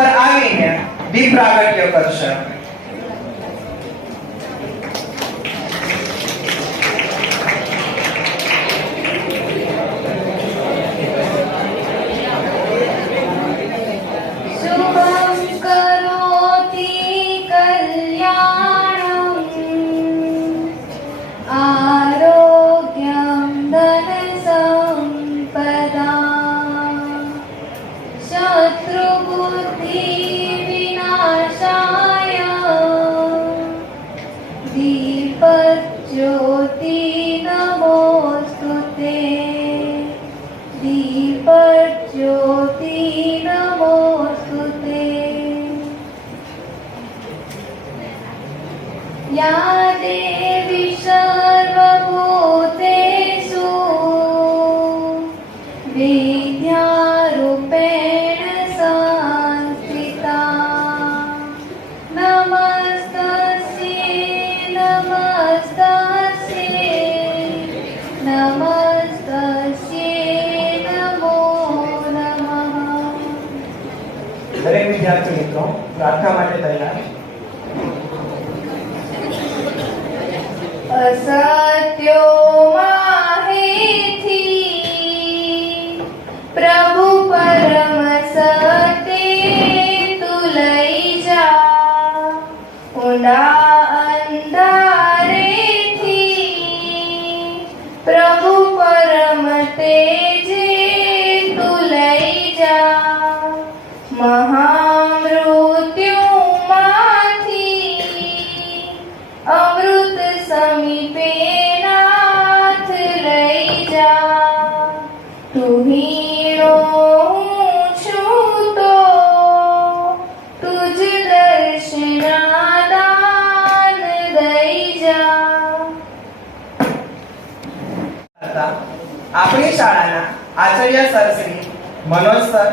પર આવીને દીપ પ્રાગટ્ય કરશે. या देवी सर्वभूतेषु विद्यारूपेण संस्थिता नमस्तस्यै नमस्तस्यै नमस्तस्यै नमो नमः. દરેક વિદ્યાર્થી મિત્રો પ્રાર્થના માટે તૈયાર. असत्यो माहेथी प्रभु परम सत्य तू लई जा ऊंडा अंधारेथी प्रभु परम तेजे तू लई जा महामृत्युमाथी अमृत समीपे नाथ लई जा तू हीरो छूतो तुझ दर्शनादान दई जा. આપણી શાળાના આચાર્ય સર શ્રી મનોજ સર,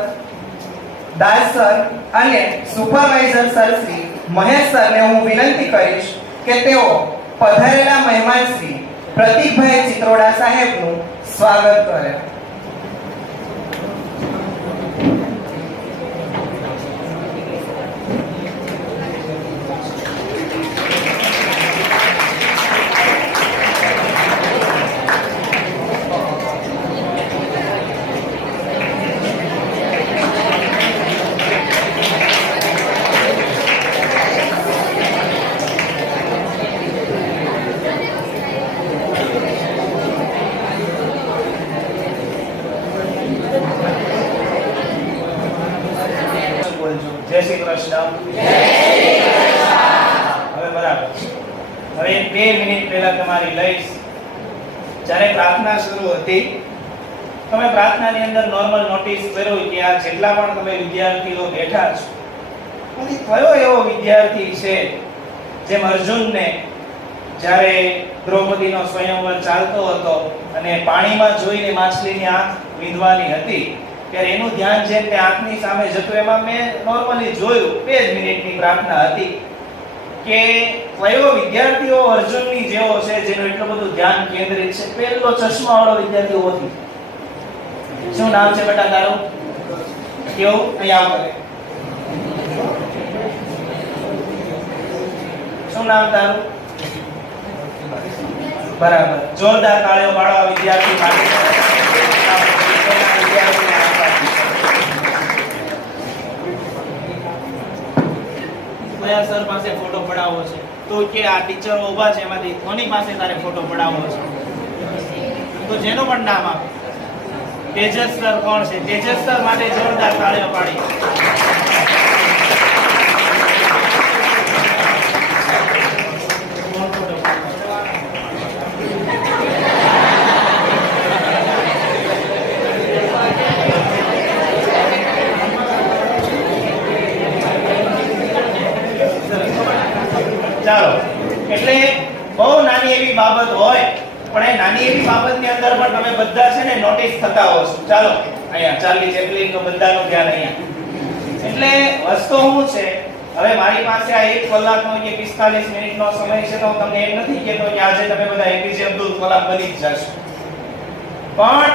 દાસ સર અને સુપરવાઇઝર સર શ્રી મહેશ સરને હું વિનંતી કરીશ કે તેઓ પધારેલા મહેમાન શ્રી પ્રતિકભાઈ ચિત્રોડા સાહેબનું સ્વાગત કરે. જય શ્રી કૃષ્ણ. હવે બરાબર. હવે 2 મિનિટ પહેલા તમારી લઈશ. જ્યારે પ્રાર્થના શરૂ હતી તમે પ્રાર્થનાની અંદર નોર્મલ નોટિસ કર્યો કે આ જેટલા પણ તમે વિદ્યાર્થીઓ બેઠા છો એમાંથી કયો એવો વિદ્યાર્થી છે જેમ અર્જુનને જ્યારે દ્રૌપદીનો સ્વયંવર ચાલતો હતો અને પાણીમાં જોઈને માછલીની આંખ વીંધવાની હતી ત્યારે એનું ધ્યાન જેમ તે આંખની સામે જતું, એમાં મેં નોર્મલી જોયું 2 મિનિટની પ્રાર્થના હતી કે કયો વિદ્યાર્થીઓ અર્જુનની જેવો છે જેનું એટલું બધું ધ્યાન કેન્દ્રિત છે. પહેલો ચશ્માવાળો વિદ્યાર્થી ઓથી. શું નામ છે બેટા તારું? કેવું? અહીં આવ કરે. શું નામ તારું? બરાબર. જોરદાર તાળીઓ પાડો આ વિદ્યાર્થી માટે. કયા સર પાસે ફોટો પડાવવો છે? તો કે આ ટીચરો ઊભા છે એમાંથી કોની પાસે તારે ફોટો પડાવવો છે? તો જેનું પણ નામ આપે. તેજસ સર કોણ છે? તેજસ સર માટે જોરદાર તાળીઓ પાડી. ચાલો, એટલે બહુ નાની એવી બાબત હોય પણ એ નાની એવી બાબતની અંદર પણ તમે બધા છે ને નોટિસ થતા હો છો. ચાલો અહીંયા ચાર્લી ચેપ્લિન તો બધાનું ધ્યાન અહીંયા. એટલે વસ્તુ શું છે, હવે મારી પાસે આ 1 કલાકનો કે 45 મિનિટનો સમય છે તો હું તમને એમ નથી કહેતો કે આજે તમે બધા એપીજે અબ્દુલ કલામ બની જ જશો, પણ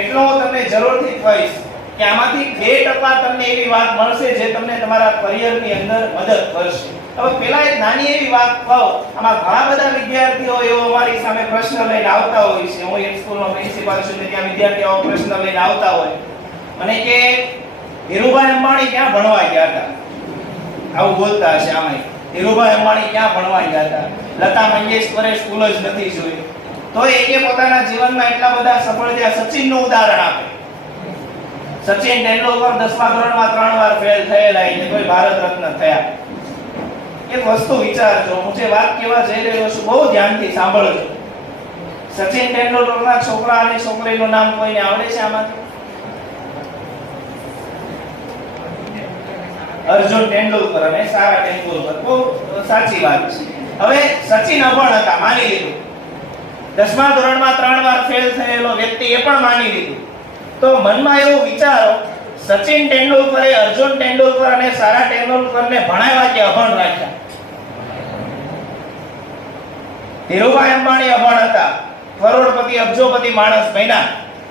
એટલો હું તમને જરૂરથી કહીશ કે આમાંથી 2% તમને એવી વાત મળશે જે તમને તમારા કરિયરની અંદર મદદ કરશે. હવે પહેલા એક નાની એવી વાત કહું. આમાં ઘણા બધા વિદ્યાર્થીઓ એવો અમારી સામે પ્રશ્ન લઈને આવતા હોય છે. હું એક સ્કૂલનો પ્રિન્સિપાલ છું ને ત્યાં વિદ્યાર્થીઓ આવો પ્રશ્ન લઈને આવતા હોય અને કે ધીરુભાઈ અંબાણી ક્યાં ભણવા ગયા હતા? આવું બોલતા હશે આમાં. ધીરુભાઈ અંબાણી ક્યાં ભણવા ગયા હતા? લતા મંગેશકરે સ્કૂલ જ નથી જોઈ. તો એકે પોતાના જીવનમાં એટલા બધા સફળ થયા. સચિનનું ઉદાહરણ આપે. સચિન તેંડુલકર 10મા ધોરણમાં 3 વાર ફેલ થયેલા અને કોઈ ભારત રત્ન થયા. એક વસ્તુ વિચારજો, હું જે વાત કહેવા જઈ રહ્યો છું બહુ ધ્યાનથી સાંભળજો. સચિન તેંડુલકરના છોકરા અને છોકરીનું નામ કોઈને આવડે છે આમાંથી? અર્જુન તેંડુલકર અને સારા તેંડુલકર. બહુ સાચી વાત છે. હવે સચિન અભણ હતા, માની લીધું. 10મા ધોરણમાં 3 વાર ફેલ થયેલો વ્યક્તિ એ પણ માની લીધું. તો મનમાં એવું વિચારો, સચિન તેંડુલકરે અર્જુન તેંડુલકર અને સારા તેંડુલકરને ભણાવ્યા કે અભણ રાખ્યા? ધીરુભાઈ અંબાણી અભણ હતા, કરોડપતિ અબજોપતિ માણસ બન્યા.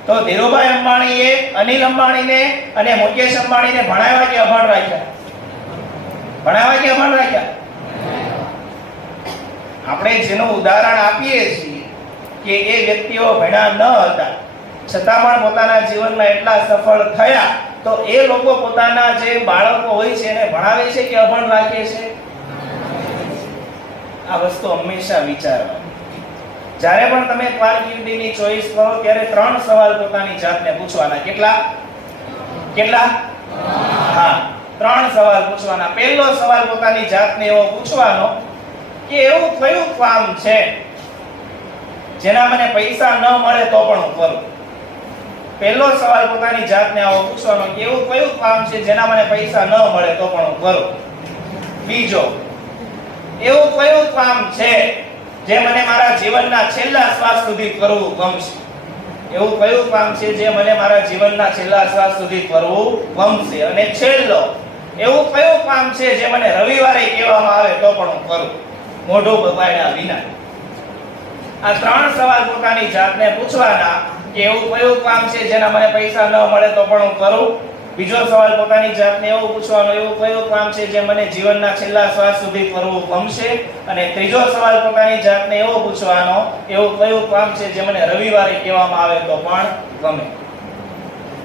તો ધીરુભાઈ અંબાણીએ અનિલ અંબાણીને અને મુકેશ અંબાણીને ભણાવ્યા કે અભણ રાખ્યા? ભણાવ્યા કે અભણ રાખ્યા? આપણે જેનું ઉદાહરણ આપીએ છીએ કે એ વ્યક્તિઓ ભણ્યા ન હતા છતાં પણ પોતાના જીવનમાં એટલા સફળ થયા, તો એ લોકો પોતાના જે બાળકો હોય છે એને ભણાવે છે કે અભણ રાખે છે? આ વસ્તુ હંમેશા વિચારવાની. જ્યારે પણ તમે કારકિર્દીની ચોઈસ કરો ત્યારે 3 સવાલ પોતાની જાતને પૂછવાના. કેટલા? હા, 3 સવાલ પૂછવાના. પહેલો સવાલ પોતાની જાતને એવો પૂછવાનો કે એવું કયું કામ છે જેના મને પૈસા ન મળે તો પણ હું કરું? પહેલો સવાલ પોતાની જાતને આવો પૂછવાનો કે એવું કયું કામ છે જેના મને પૈસા ન મળે તો પણ હું કરું? બીજો, એવું કયું કામ છે જે મને મારા જીવનના છેલ્લા શ્વાસ સુધી કરવું ગમશે? એવું કયું કામ છે જે મને મારા જીવનના છેલ્લા શ્વાસ સુધી કરવું ગમશે? અને છેલ્લો, એવું કયું કામ છે જે મને રવિવારે કહેવામાં આવે તો પણ હું કરું, મોઢું બગાડ્યા વિના? આ 3 સવાલ પોતાની જાતને પૂછવાના કે એવું કયું કામ છે જેના મને પૈસા ન મળે તો પણ હું કરું. બીજો સવાલ પોતાની જાતને એવો પૂછવાનો, એવું કયું કામ છે જે મને જીવનના છેલ્લા શ્વાસ સુધી કરવું ગમશે? અને ત્રીજો સવાલ પોતાની જાતને એવો પૂછવાનો, એવું કયું કામ છે જે મને રવિવારે કહેવામાં આવે તો પણ ગમે?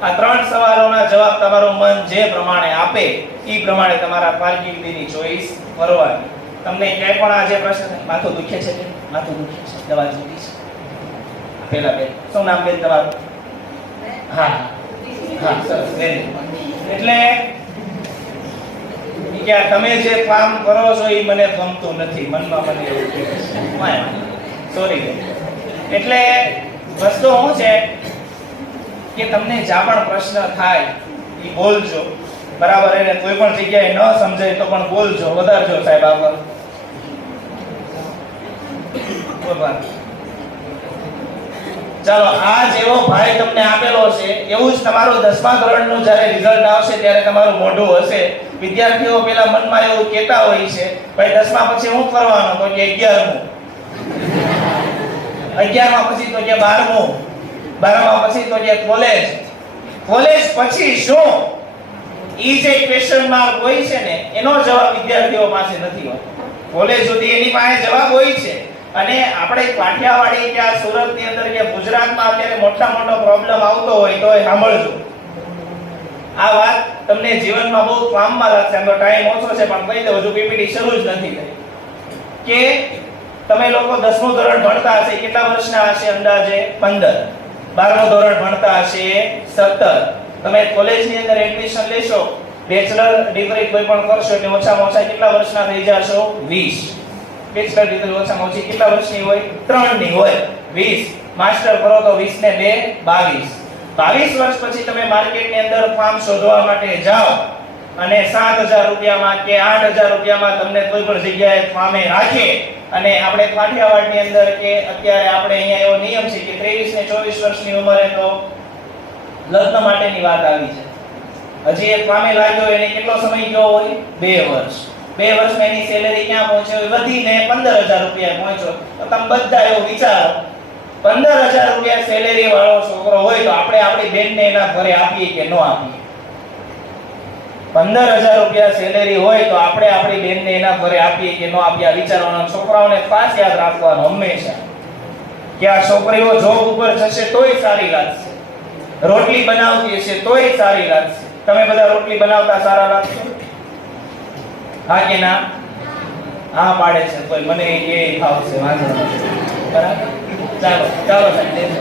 આ 3 સવાલોના જવાબ તમારું મન જે પ્રમાણે આપે એ પ્રમાણે તમારા કારકિર્દીની ચોઈસ કરવાની. તમને ક્યાંય પણ આ જે પ્રશ્ન માથું દુખે છે કે માથું દુખે છે, દવા જોઈ છે? પહેલા બેન, શું નામ બેન તમારું? હા હા, સરસ. એટલે કે તમે જે કામ કરો છો એ મને ગમતું નથી, મનમાં મને એવું કહે છે. સોરી બેન. એટલે વસ્તુ શું છે કે તમને જ્યાં પણ પ્રશ્ન થાય એ બોલજો, બરાબર? એને કોઈ પણ જગ્યાએ ન સમજાય તો પણ બોલજો, વધારજો સાહેબ આગળ. ચાલો, આ જેવો ભાઈ તમને આપેલો છે એવું જ તમારું 10મા ધોરણનું જ્યારે રિઝલ્ટ આવશે ત્યારે તમારું મોઢું હશે. વિદ્યાર્થીઓ પેલા મનમાં એવું કહેતા હોય છે, ભાઈ 10મા પછી શું કરવાનું? તો કે 11મું. 11મા પછી તો કે 12મું. 12મા પછી તો કે કોલેજ. કોલેજ પછી શું? ઈ જે ક્વેશ્ચન માર્ક હોય છે ને એનો જવાબ વિદ્યાર્થીઓ પાસે નથી હોતો. કોલેજ સુધી એની પાસે જવાબ હોય છે. અને આપણે કાઠિયાવાડી કે આ સુરતની અંદર કે ગુજરાતમાં અત્યારે મોટો પ્રોબ્લેમ આવતો હોય તો સાંભળજો. આ વાત તમને જીવનમાં બહુ કામમાં લાગશે. આમ તો ટાઈમ ઓછો છે પણ કહી દઉં, હજુ પીપીટી શરૂ જ નથી થઈ. કે તમે લોકો 10મું ધોરણ ભણતા હશે, કેટલા વર્ષના હશે? અંદાજે 15. 12મું ધોરણ ભણતા હશે 17. તમે કોલેજની અંદર એડમિશન લેશો, બેચલર ડિગ્રી કોઈ પણ કરશો એટલે ઓછામાં ઓછા કેટલા વર્ષના થઈ જશો? 20. બેચલર ડિગ્રી ઓછામાં ઓછી કેટલા વર્ષની હોય? 3 ની હોય. 20 માસ્ટર કરો તો 20 ને 2 22 વર્ષ પછી તમે માર્કેટની અંદર કામ શોધવા માટે જાઓ અને 7000 રૂપિયામાં કે 8000 રૂપિયામાં તમને કોઈ પણ જગ્યાએ કામે રાખે અને આપણે કાઠિયાવાડની અંદર કે અત્યારે આપણે અહીંયા એવો નિયમ છે કે 23 ને 24 વર્ષની ઉંમરે તો લગ્ન માટેની વાત આવી છે. હજી એક કામે લાગ્યો એને કેટલો સમય ગયો હોય? 2 વર્ષ. 2 વર્ષમાં એની સેલેરી ક્યાં પહોંચે? વધીને 15000 રૂપિયા પહોંચ્યો. તો તમે બધા એવું વિચારો 15,000 રૂપિયા સેલેરી વાળો છોકરો હોય તો આપણે આપણી બેનને એના ઘરે આપીએ કે ન આપીએ? 15,000 રૂપિયા સેલેરી હોય તો આપણે આપણી બેનને એના ઘરે આપીએ કે ન આપીએ? વિચારવાનું. છોકરાઓને ખાસ યાદ રાખવાનું હંમેશા કે આ છોકરીઓ જોબ ઉપર જશે તોય સારી લાગશે, રોટલી બનાવતી હશે તોય સારી લાગશે. તમે બધા રોટલી બનાવતા સારા લાગશો? હા કે ના? હા પાડે છે કોઈ, મને એ ફાવશે, વાંધો નથી. બરાબર, ચાલો ચાલો સાહેબ.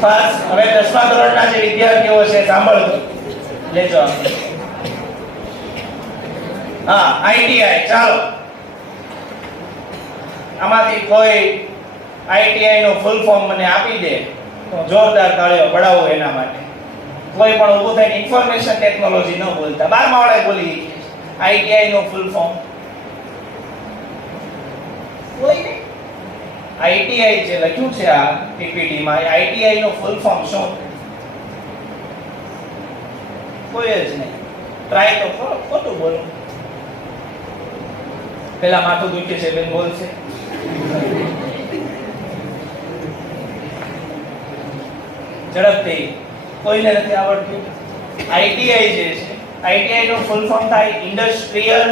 ખાસ હવે 10મા ધોરણના જે વિદ્યાર્થીઓ છે સાંભળજો, લેજો. હા, આઈટીઆઈ. ચાલો, આમાંથી કોઈ આઈટીઆઈ નું ફૂલ ફોર્મ મને આપી દે તો જોરદાર તાળીઓ પડાવો એના માટે. કોઈ પણ ઊભું થઈને ઇન્ફોર્મેશન ટેકનોલોજી ન બોલતા, 12મા વાળા બોલી આઈટીઆઈ નું ફૂલ ફોર્મ. કોઈ નહીં. આઈટીઆઈ જે લખ્યું છે આ પીપીટી માં, આઈટીઆઈ નું ફૂલ ફોર્મ શું? કોઈ જ નહીં. ટ્રાય તો કરો, ખોટું બોલો. પેલા માથું દુખે છે બેન બોલશે. ઝડપથી, કોઈને નથી આવડતું. આઈટીઆઈ જે છે, આઈટીઆઈ નું ફૂલ ફોર્મ થાય ઇન્ડસ્ટ્રીયલ,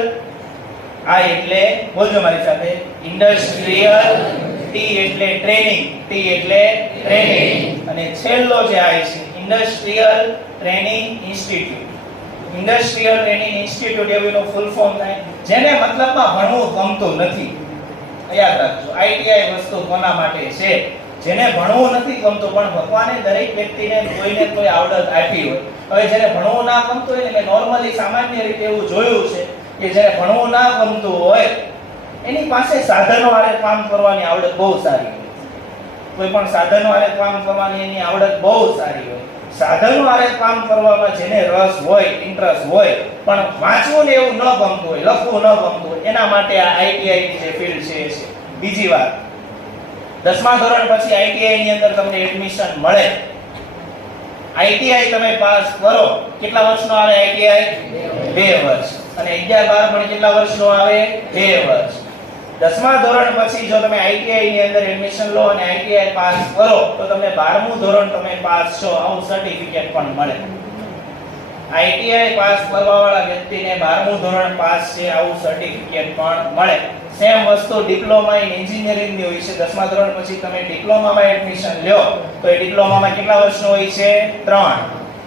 આઈ એટલે બોલજો મારી સાથે, ઇન્ડસ્ટ્રીયલ, ટી એટલે ટ્રેનિંગ, ટી એટલે ટ્રેનિંગ, અને છેલ્લો જે આઈ છે industrial training institute. Industrial training institute એનું ફૂલ ફોર્મ થાય જેને મતલબમાં ભણવું ગમતું નથી. યાદ રાખજો, આઈટીઆઈ વસ્તુ કોના માટે છે? જેને ભણવું નથી ગમતું, પણ ભગવાને દરેક વ્યક્તિને કોઈને કોઈ આવડત આપી હોય. હવે જેને ભણવું ના ગમતું હોય ને, મેં નોર્મલી સામાન્ય રીતે એવું જોયું છે કે જેને ભણવું ના ગમતું હોય એની પાસે સાધનો આરે કામ કરવાની આવડત બહુ સારી હોય. કોઈ પણ સાધનો આરે કામ કરવાની એની આવડત બહુ સારી હોય. સાધનો આરે કામ કરવામાં જેને રસ હોય, ઇન્ટરેસ્ટ હોય, પણ વાંચવું ને એવું ન ગમતું હોય, લખવું ન ગમતું હોય, એના માટે આ આઈટીઆઈ ની જે ફિલ્ડ છે એ છે. બીજી વાત, 10મા ધોરણ પછી આઈટીઆઈ ની અંદર તમને એડમિશન મળે. આઈટીઆઈ તમે પાસ કરો, કેટલા વર્ષનો આવે આઈટીઆઈ? 2 વર્ષ. અને 11 12 પણ કેટલા વર્ષનો આવે? 2 વર્ષ. 10મા ધોરણ પછી જો તમે આઈટીઆઈ ની અંદર એડમિશન લો અને આઈટીઆઈ પાસ કરો તો તમને 12મું ધોરણ તમે પાસ છો આવું સર્ટિફિકેટ પણ મળે. આઈટીઆઈ પાસ કરવા વાળા વ્યક્તિને 12મું ધોરણ પાસ છે આવું સર્ટિફિકેટ પણ મળે. સેમ વસ્તુ ડિપ્લોમા ઇન એન્જિનિયરિંગ ની હોય છે. 10મા ધોરણ પછી તમે ડિપ્લોમામાં એડમિશન લ્યો તો એ ડિપ્લોમામાં કેટલા વર્ષનો હોય છે? 3.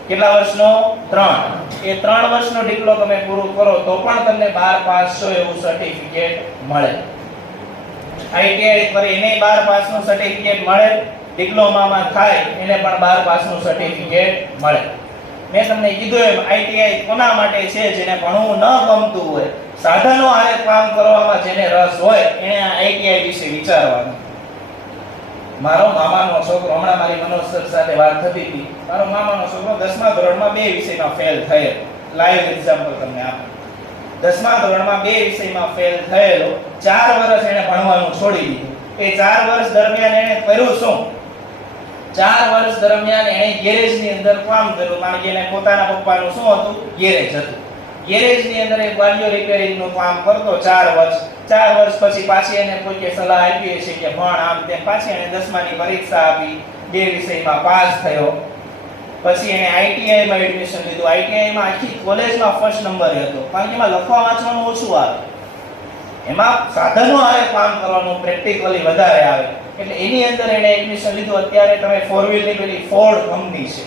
કેટલા વર્ષનો? 3. એ 3 વર્ષનો ડિપ્લોમા તમે પૂરું કરો તો પણ તમને 12 પાસ છો એવું સર્ટિફિકેટ મળે. આઈટીઆઈ કરે એને 12 પાસનું સર્ટિફિકેટ મળે, ડિપ્લોમામાં થાય એને પણ 12 પાસનું સર્ટિફિકેટ મળે. મેં તમને કીધું એમ આઈટીઆઈ કોના માટે છે? જેને ભણવું ન ગમતું હોય, સાધનો આરે કામ કરવામાં જેને રસ હોય, એને આ આઈટીઆઈ વિશે વિચારવાનું. મારો મામાનો છોકરો, હમણાં મારી મનોજ સર સાથે વાત થતી હતી, મારો મામાનો છોકરો 10મા ધોરણમાં 2 વિષયમાં ફેલ થયેલો. લાઈવ એક્ઝામ્પલ તમને આપું. 10મા ધોરણમાં 2 વિષયમાં ફેલ થયેલો. 4 વર્ષ એને ભણવાનું છોડી દીધું. એ 4 વર્ષ દરમિયાન એને કર્યું શું? 4 વર્ષ દરમિયાન એને ગેરેજની અંદર કામ કર્યું, કારણ કે એને પોતાના પપ્પાનું શું હતું? ગેરેજ હતું. ગેરેજની અંદર એ ગાડીઓ રિપેરિંગનું કામ કરતો 4 વર્ષ. 4 વર્ષ પછી પાછી એને કોઈએ સલાહ આપી છે કે ભણ આમ તેમ. પાછી એને 10માની પરીક્ષા આપી, 2 વિષયમાં પાસ થયો. પછી એને આઈટીઆઈ માં એડમિશન લીધું. આઈટીઆઈ માં આખી કોલેજમાં ફર્સ્ટ નંબર હતો, કારણ કે એમાં લખવા વાંચવાનું ઓછું આવે, એમાં સાધનો આવે કામ કરવાનું પ્રેક્ટિકલી વધારે આવે, એટલે એની અંદર એને એડમિશન લીધું. અત્યારે તમે 4 વ્હીલ ની પેલી ફોર્ડ કંપની છે,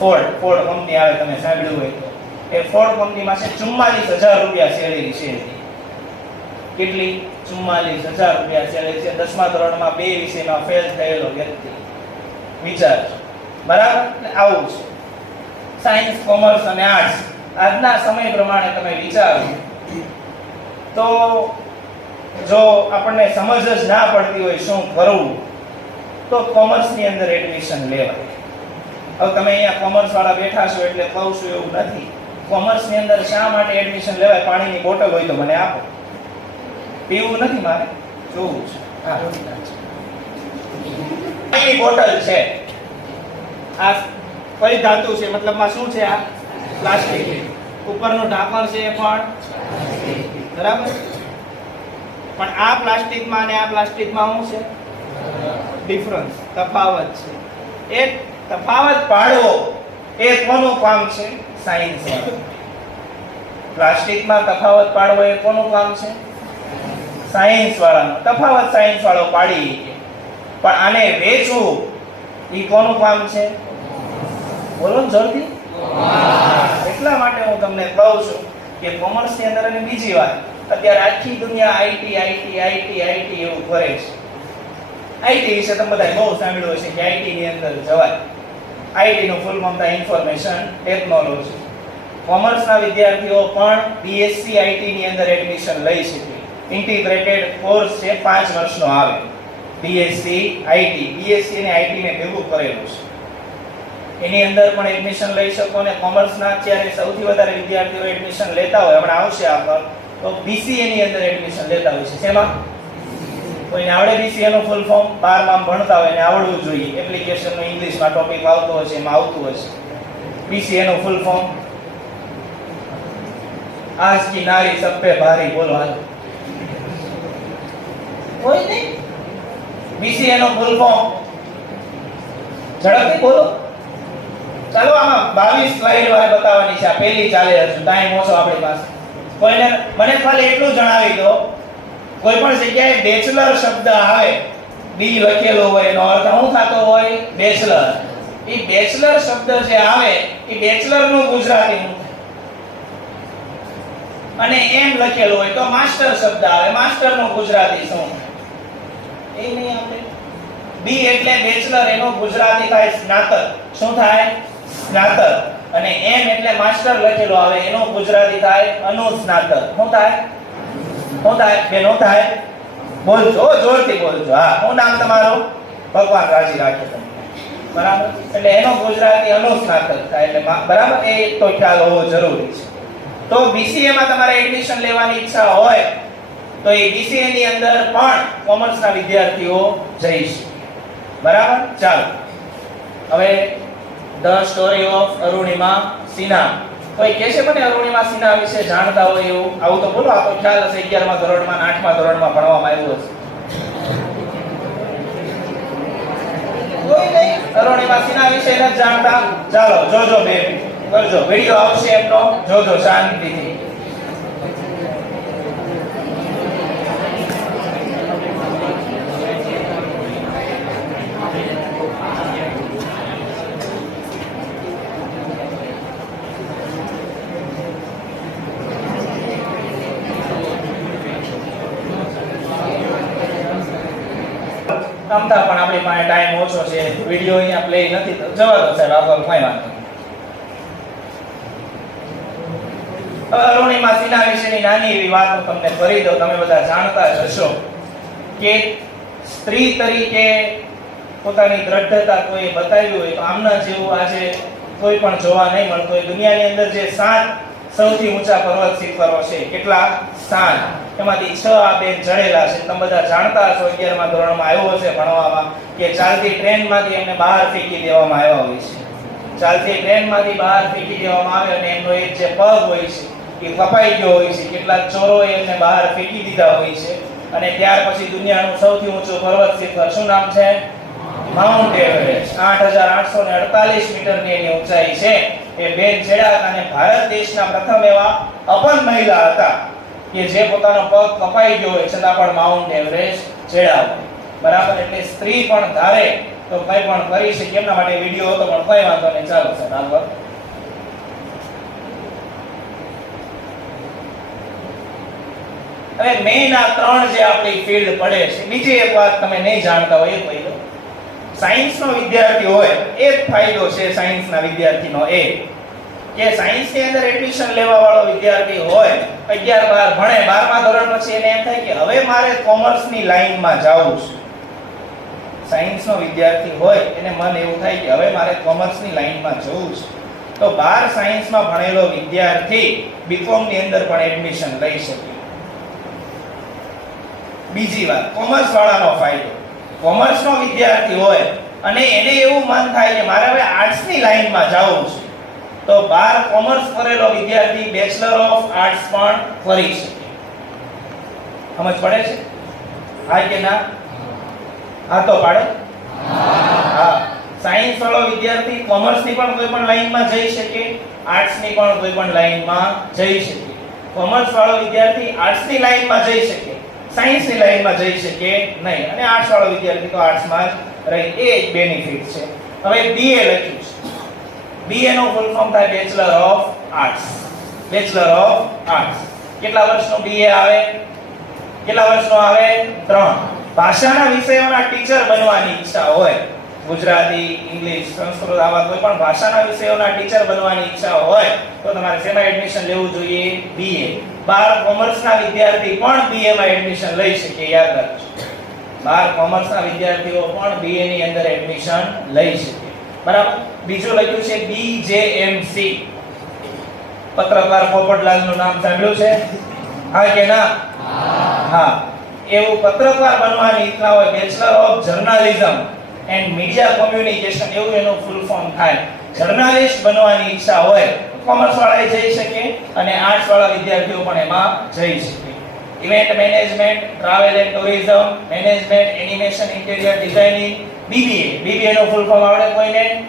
ફોર્ડ કંપની આવે, તમે સાંભળ્યું હોય તો, એ ફોર્ડ કંપનીમાં છે 44,000 રૂપિયા સેલેરી છે. કેટલી? 44,000 રૂપિયા સેલેરી છે. 10મા ધોરણમાં 2 વિષયમાં ફેલ થયેલો વ્યક્તિ. વિચારજો. બરાબર? આવું છે સાયન્સ, કોમર્સ અને આર્ટ્સ. આજના સમય પ્રમાણે તમે વિચારો તો જો આપણને સમજ જ ના પડતી હોય શું કરવું, તો કોમર્સની અંદર એડમિશન લેવાય. હવે તમે અહીંયા કોમર્સ વાળા બેઠા છો એટલે કહું છું એવું નથી. કોમર્સની અંદર શા માટે એડમિશન લેવાય? પાણીની બોટલ હોય તો મને આપો. પીવું નથી મારે, જોવું છે. હા, પાણીની બોટલ છે. આ કઈ ધાતુ છે? મતલબમાં શું છે? આ પ્લાસ્ટિક. ઉપરનું ઢાંકણ છે એ પણ બરાબર, પણ આ પ્લાસ્ટિકમાં અને આ પ્લાસ્ટિકમાં શું છે? ડિફરન્સ, તફાવત છે. એ તફાવત પાડવો એ કોનું કામ છે? સાયન્સ વાળું. પ્લાસ્ટિકમાં તફાવત પાડવો એ કોનું કામ છે? સાયન્સ વાળાનું. તફાવત સાયન્સ વાળો પાડી શકે. પણ આને વેચવું એ કોનું કામ છે? બોલો ને જલ્દી. એટલા માટે હું તમને કહું છું કે કોમર્સ ની અંદર અને બીજી વાત, અત્યારે આખી દુનિયા આઈટી આઈટી આઈટી આઈટી એવું કરે છે. આઈટી વિશે તમે બધાએ બહુ સાંભળ્યું હશે કે આઈટી ની અંદર જવાય. આઈટી નું ફૂલ ફોર્મ થાય ઇન્ફોર્મેશન ટેકનોલોજી. કોમર્સના વિદ્યાર્થીઓ પણ બીએસસી આઈટી ની અંદર એડમિશન લઈ શકે. ઇન્ટિગ્રેટેડ કોર્સ છે, 5 વર્ષનો આવે. બીએસસી આઈટી, બીએસસી અને આઈટી ને ભેગું કરેલું છે. એની અંદર પણ એડમિશન લઈ શકો. અને કોમર્સના અત્યારે સૌથી વધારે વિદ્યાર્થીઓ એડમિશન લેતા હોય, હમણાં આવશે આગળ, તો બીસીએ ની અંદર એડમિશન લેતા હોય છે. શેમાં? કોઈને આવડે બીસીએ નું ફૂલ ફોર્મ? 12માં ભણતા હોય એને આવડવું જોઈએ. એપ્લિકેશન નો ઇંગ્લિશમાં ટોપિક આવતો હશે, એમાં આવતું હશે. બીસીએ નું ફૂલ ફોર્મ आज की नारी सब पे भारी. बोलो હાલ. કોઈ નહીં? બીસીએ નો ફૂલ ફોર્મ ઝડપથી બોલો. ચાલો આમાં 22 સ્લાઇડ વારે બતાવવાની છે. આ પહેલી ચાલે હજુ, ટાઈમ ઓછો આપણી પાસે. કોઈને મને ખાલી એટલું જણાવી દો, કોઈ પણ જગ્યાએ બેચલર શબ્દ આવે, બી લખેલો હોય, એનો અર્થ શું થતો હોય? બેચલર. એ બેચલર શબ્દ જે આવે એ બેચલર નું ગુજરાતી શું થાય? અને એમ લખેલું હોય તો માસ્ટર શબ્દ આવે, માસ્ટર નું ગુજરાતી શું થાય? એ નહીં આપણે. બી એટલે બેચલર, એનો ગુજરાતી થાય સ્નાતક. શું થાય? સ્નાતક. અને એમ એટલે માસ્ટર લખેલો આવે, એનો ગુજરાતી થાય અનુસ્નાતક. શું થાય? શું થાય? બેનો થાય? બોલજો, જોરથી બોલજો. હા, શું નામ તમારું? ભગવાન રાજી રાખે તમને. બરાબર? એટલે એનો ગુજરાતી અનુસ્નાતક થાય. એટલે બરાબર, એ તો ખ્યાલ હોવો જરૂરી છે. તો બીસીએ માં તમારે એડમિશન લેવાની ઈચ્છા હોય તો એ બીસીએ ની અંદર પણ કોમર્સના વિદ્યાર્થીઓ જઈ શકે. બરાબર? ચાલો હવે the story of Arunima Sinha. કોઈ કહે છે મને અરુણિમા સિન્હા વિશે જાણતા હોય એવું? આવું તો બોલો. આ તો ખ્યાલ હશે, 11મા ધોરણમાં 8મા ધોરણમાં ભણવામાં આવ્યું હશે. કોઈ નહીં? અરુણિમા સિન્હા વિશે નથી જાણતા? ચાલો જોજો, બે કરજો, વિડિયો આવશે એમનો, જોજો શાંતિથી. આમતા પણ આપણી પાસે ટાઈમ ઓછો છે, વિડિયો અહીંયા પ્લે નથી, તો જવા દો સાહેબ, આગળ કઈ વાંધો નહીં. અરુણિમા સિન્હા વિશેની નાની એવી વાત હું તમને કરી દઉં. તમે બધા જાણતા જ હશો કે સ્ત્રી તરીકે પોતાની દ્રઢતા કોઈ બતાવી હોય તો આમના જેવું આજે કોઈ પણ જોવા નહીં મળતો હોય. દુનિયાની અંદર જે 7 સૌથી ઊંચા પર્વત શિખરો છે, કેટલા? 7. એમાંથી 6 આ બેન ચડેલા છે. તમે બધા જાણતા હશો, 11મા ધોરણમાં આવ્યો હશે ભણવામાં કે ચાલતી ટ્રેનમાંથી એમને બહાર ફેંકી દેવામાં આવ્યા હોય છે. ચાલતી ટ્રેનમાંથી બહાર ફેંકી દેવામાં આવે અને એમનો એક જે પગ હોય છે એ કપાઈ ગયો હોય છે. કેટલાક ચોરોએ એમને બહાર ફેંકી દીધા હોય છે. અને ત્યાર પછી દુનિયાનું સૌથી ઊંચું પર્વત શિખર શું નામ છે? Mount Everest. 8848 મીટરની એની ઊંચાઈ છે. એ બેન ચડ્યા અને ભારત દેશના પ્રથમ એવા અપંગ મહિલા હતા કે જે પોતાનો પગ કપાઈ ગયો હોય છતાં પણ માઉન્ટ એવરેસ્ટ ચડ્યા. બરાબર? એટલે સ્ત્રી પણ ધારે તો કઈ પણ કરી શકે. એમના માટે વિડિયો હતો પણ કઈ વાંધો નહીં. ચાલો સર આગળ. હવે મેઈન આ 3 જે આપણી ફિલ્ડ પડે છે. બીજી એક વાત તમે નહીં જાણતા હોય એ કહી દો. સાયન્સનો વિદ્યાર્થી હોય એક ફાયદો છે સાયન્સના વિદ્યાર્થીનો એ કે સાયન્સની અંદર એડમિશન લેવા વાળો વિદ્યાર્થી હોય, 11 12 ભણે, 12મા ધોરણ પછી એને એમ થાય કે હવે મારે કોમર્સની લાઈનમાં જવું છે. સાયન્સનો વિદ્યાર્થી હોય એને મન એવું થાય કે હવે મારે કોમર્સની લાઈનમાં જવું છે. તો 12 સાયન્સમાં ભણેલો વિદ્યાર્થી બીકોમ ની અંદર પણ એડમિશન લઈ શકે. બીજી વાત, કોમર્સ વાળાનો ફાયદો. કોમર્સનો વિદ્યાર્થી હોય અને એને એવું મન થાય કે મારે હવે આર્ટ્સની લાઈનમાં જવું છે, તો 12 કોમર્સ કરેલો વિદ્યાર્થી બેચલર ઓફ આર્ટ્સ પણ કરી શકે. સમજ પડે છે? હા કે ના? હા તો પાડો. હા. સાયન્સ વાળો વિદ્યાર્થી કોમર્સ ની પણ કોઈ પણ લાઈનમાં જઈ શકે, આર્ટ્સ ની પણ કોઈ પણ લાઈનમાં જઈ શકે. કોમર્સ વાળો વિદ્યાર્થી આર્ટ્સ ની લાઈનમાં જઈ શકે, સાયન્સ ની લાઈનમાં જઈ શકે નહીં, અને આર્ટ્સ વાળો વિદ્યાર્થી તો આર્ટ્સ માં જ રહી. એ એક બેનિફિટ છે. હવે BA લખ્યું છે. BA નો ફૂલ ફોર્મ થાય bachelor of arts. Bachelor of arts. કેટલા વર્ષનો BA આવે? કેટલા વર્ષનો આવે? 3. ભાષાના વિષયોના ટીચર બનવાની ઈચ્છા હોય, ગુજરાતી, ઇંગ્લિશ, સંસ્કૃત આવા કોઈ પણ ભાષાના વિષયોના ટીચર બનવાની ઈચ્છા હોય તો તમારે શેમાં એડમિશન લેવું જોઈએ? BA. 12 કોમર્સના વિદ્યાર્થી પણ BA માં એડમિશન લઈ શકે, યાદ રાખજો. 12 કોમર્સના વિદ્યાર્થીઓ પણ BA ની અંદર એડમિશન લઈ શકે. બરાબર. બીજું લખ્યું છે BJMC. પત્રકાર પોપટલાલનું નામ સાંભળ્યું છે? હા કે ના? હા. એવું પત્રકાર બનવાની ઈચ્છા હોય, bachelor of journalism and media communication, એવું એનું ફૂલ ફોર્મ થાય. જર્નાલિસ્ટ બનવાની ઈચ્છા હોય કોમર્સ વાળા જઈ શકે અને આર્ટ્સ વાળા વિદ્યાર્થીઓ પણ એમાં જઈ શકે. Event management, travel and tourism, management, animation, interior designing, BBA નો ફૂલ ફોર્મ આવડે કોઈને?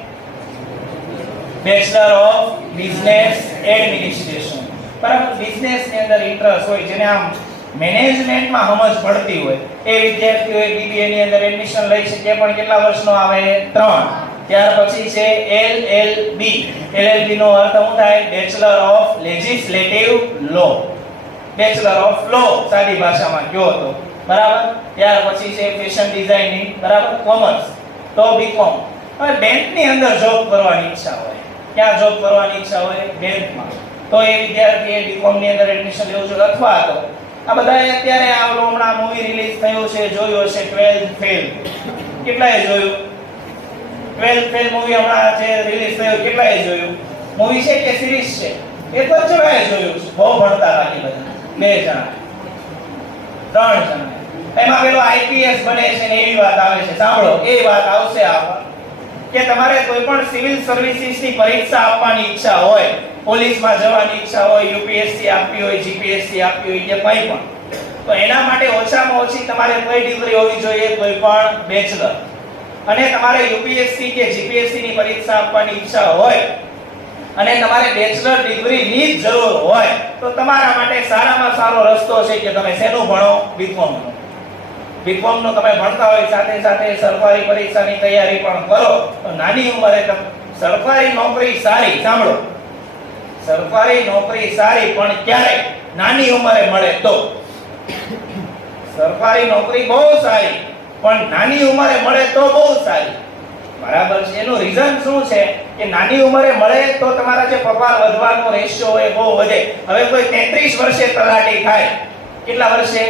Bachelor of business administration. બરાબર. બિઝનેસ ની અંદર ઇન્ટરેસ્ટ હોય, જેને આમ મેનેજમેન્ટમાં સમજ પડતી હોય, એ વિદ્યાર્થીઓએ BBA ની અંદર એડમિશન લઈ શકે. પણ કેટલા વર્ષનો આવે? 3. ત્યાર પછી છે LLB. LLB નો અર્થ શું થાય? Bachelor of legislative law. Bachelor of law સાદી ભાષામાં કયો તો. બરાબર. ત્યાર પછી છે ફેશન ડિઝાઇનિંગ. બરાબર. કોમર્સ તો BCom. હવે બેંકની અંદર જોબ કરવાની ઈચ્છા હોય, ક્યાં જોબ કરવાની ઈચ્છા હોય? બેંકમાં. તો એ વિદ્યાર્થીએ BCom ની અંદર એડમિશન લેવું જોઈએ. અથવા તો આ બધાએ અત્યારે આ હમણાં મૂવી રિલીઝ થયું છે, જોયું હશે, 12th ફેલ. કેટલાએ જોયું? 12th ફેલ મૂવી હમણાં જે રિલીઝ થયું, કેટલાએ જોયું? મૂવી છે કે સિરીઝ છે? એક જ જણાએ જોયું છે. બહુ ભણતા લાગી બધા. 2 જણા, 3 જણા. એમાં પેલો IPS બને છે ને એવી વાત આવે છે. સાંભળો, એ વાત આવશે આપણ કે તમારે કોઈ પણ સિવિલ સર્વિસીસ ની પરીક્ષા આપવાની ઈચ્છા હોય, પોલીસમાં જવાની ઈચ્છા હોય, UPSC આપવી હોય, GPSC આપવી હોય કે કંઈ પણ, તો એના માટે ઓછામાં ઓછી તમારે કઈ ડિગ્રી હોવી જોઈએ? કોઈ પણ બેચલર. અને તમારે UPSC કે GPSC ની પરીક્ષા આપવાની ઈચ્છા હોય અને તમારે બેચલર ડિગ્રી ની જ જરૂર હોય તો તમારા માટે સારામાં સારો રસ્તો છે કે તમે શેનું ભણો? BCom. BCom નો તમે ભણતા હોય, સાથે સાથે સરકારી પરીક્ષાની તૈયારી પણ કરો તો નાની ઉંમરે સરકારી નોકરી સારી. સાંભળો, સરકારી નોકરી સારી પણ ક્યારે? નાની ઉંમરે મળે તો. સરકારી નોકરી બહુ સારી પણ નાની ઉંમરે મળે તો બહુ સારી. બરાબર છે. એનું રીઝન શું છે કે નાની ઉંમરે મળે તો તમારા જે પગાર વધવાનો રેશિયો હોય બહુ વધે. હવે કોઈ 33 વર્ષે તલાટી થાય, કેટલા વર્ષે?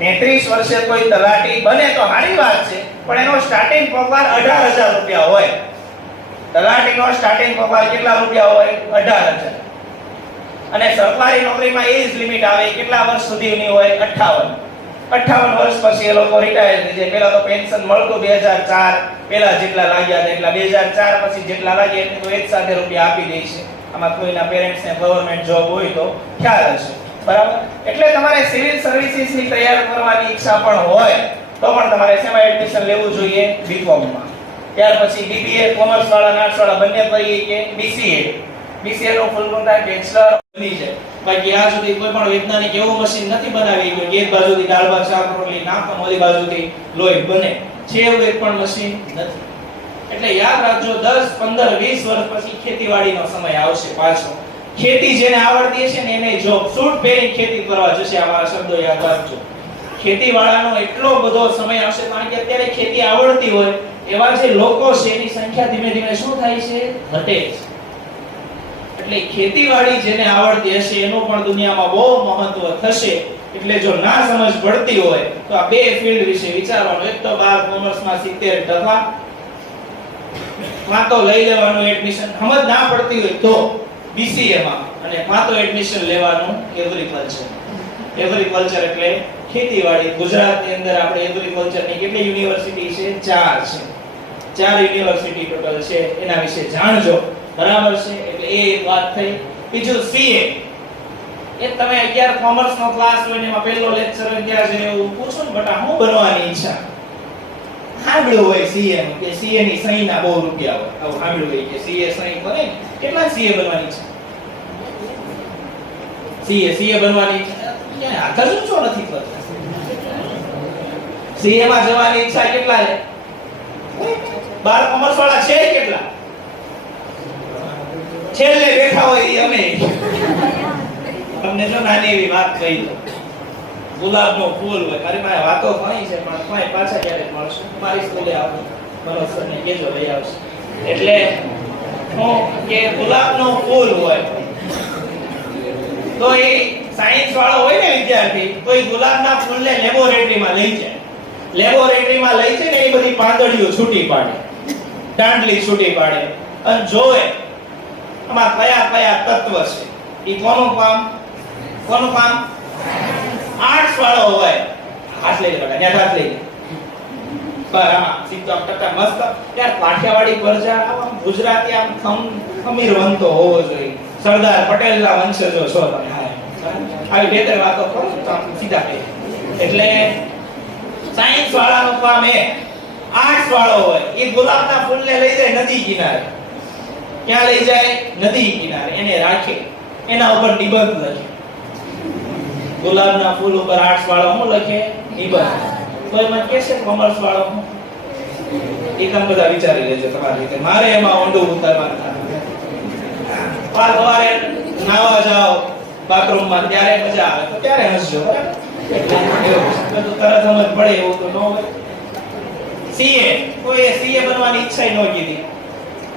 33 વર્ષે કોઈ તલાટી બને તો સારી વાત છે, પણ એનો સ્ટાર્ટિંગ પગાર 18,000 રૂપિયા હોય. તલાટીનો સ્ટાર્ટિંગ પગાર કેટલા રૂપિયા હોય? 18,000. અને સરકારી નોકરીમાં એજ લિમિટ આવે, કેટલા વર્ષ સુધીની હોય? 58. 58 વર્ષ પછી એ લોકો રિટાયર થઈ જાય. પહેલા તો પેન્શન મળતું 2004 પહેલા જેટલા લાગ્યા હતા એટલા, 2004 પછી જેટલા લાગ્યા એટલે તો એક સાથે રૂપિયા આપી દે છે. આમાં કોઈના પેરેન્ટ્સ ને ગવર્નમેન્ટ જોબ હોય તો ખ્યાલ હશે. બરાબર. એટલે તમારે સિવિલ સર્વિસીસ ની તૈયારી કરવાની ઈચ્છા પણ હોય તો પણ તમારે શેમાં એડમિશન લેવું જોઈએ? BCom માં. ત્યાર પછી BBA કોમર્સ વાળા, આર્ટ્સ વાળા બંને કરીએ કે BCA. BCA નો ફૂલ ફોર્મ થાય બેચલર બની જાય. બાકી આ સુધી કોઈ પણ વૈજ્ઞાનિક એવું મશીન નથી બનાવી ગયું કે એક બાજુથી દાળ ભાત શાક રોટલી નાખો, ઓલી બાજુથી લોહી બને છે. એવું એક પણ મશીન નથી. એટલે યાદ રાખજો, 10, 15, 20 વર્ષ પછી ખેતીવાડીનો સમય આવશે પાછો. ખેતી જેને આવડતી હશે ને એને જોબ સૂટ પહેરી ખેતી કરવા જશે. આવા શબ્દો યાદ રાખજો. ખેતીવાળાનો એટલો બધો સમય આવશે, કારણ કે અત્યારે ખેતી આવડતી હોય એવા જે લોકો છે એની સંખ્યા ધીમે ધીમે શું થાય છે? ઘટે છે. એટલે ખેતીવાડી જેને આવડતી હશે એનું પણ દુનિયામાં બહુ મહત્વ થશે. એટલે જો ના સમજ પડતી હોય તો આ બે ફિલ્ડ વિશે વિચારવાનું. એક તો 12 કોમર્સમાં 70% કાં તો લઈ લેવાનું એડમિશન, સમજ ના પડતી હોય તો BCA માં, અને કાં તો એડમિશન લેવાનું એગ્રીકલ્ચર. એગ્રીકલ્ચર એટલે ખેતીવાડી. ગુજરાતની અંદર આપણે એગ્રીકલ્ચરની કેટલી યુનિવર્સિટી છે? 4 છે. 4 યુનિવર્સિટી ટોટલ છે. એના વિશે જાણજો. બરાબર છે. એટલે એ વાત થઈ. બીજું CA. એ તમે 11 કોમર્સ નો ક્લાસ હોય ને એમાં પહેલો લેક્ચર હોય ત્યાં જઈને એવું પૂછો ને બટા હું બનવાની ઈચ્છા? સાંભળ્યું હોય સીએ નું કે સીએ ની સહી ના બહુ રૂપિયા હોય, આવું સાંભળ્યું હોય કે સીએ સહી કરે ને, કેટલા સીએ બનવાની છે? સીએ બનવાની છે, આગળ શું નથી કરતા? સીએ માં જવાની ઈચ્છા કેટલા છે? 12 કોમર્સ વાળા છે કેટલા? છેલ્લે બેઠા હોય ઈ અમે. તમને જો નાની એવી વાત કહી દઉં, ગુલાબનો ફૂલ હોય, મારી પાસે વાતો ઘણી છે પણ કોઈ પાછા ક્યારેક મળશું, મારી સ્કૂલે આવો, મારો સરને કેજો લઈ આવશે. એટલે હું કે ગુલાબનો ફૂલ હોય તો એ સાયન્સ વાળો હોય ને વિદ્યાર્થી, તો એ ગુલાબના ફૂલને લેબોરેટરીમાં લઈ જાય. લેબોરેટરીમાં લઈ જઈને એ બધી પાંદડીઓ છૂટી પાડે, દાંડલી છૂટી પાડે અને જોવે આમાં કયા કયા તત્વ છે. એ કોનું કામ? આર્ટ્સ વાળો હોય. હાથ લઈ લે, ત્યાં હાથ લઈ લે. પર આમાં સીધો ટટા મસ્ત યાર કાઠિયાવાડી પરજા આમ ગુજરાતી આમ ખમીરવંતો હોવો જોઈએ. સરદાર પટેલના વંશજો છો તમે. આવી બે ત્રણ વાતો કરો તો સીધા કહે. એટલે સાયન્સ વાળાનું કામ એ, આર્ટ્સ વાળો હોય એ ગુલાબના ફૂલને લઈ જાય નદી કિનારે. ક્યાં લઈ જાય? નદી કિનારે. એને રાખે, એના ઉપર નિબંધ લખે. ગુલાબના ફૂલ ઉપર આર્ટ્સ વાળો શું લખે? નિબંધ. તો એમાં કે છે કોમર્સ વાળો એ તમે બધા વિચારી લેજો તમારી રીતે. મારે એમાં ઊંડું ઉતરવાનું થાય. સવારે નાવા જાઓ બાથરૂમમાં ત્યારે મજા આવે તો ત્યારે હસજો, બરાબર? એટલે તો તરત સમજ પડે એવું તો ન હોય. સીએ, કોઈ સીએ બનવાની ઈચ્છા ન કીધી,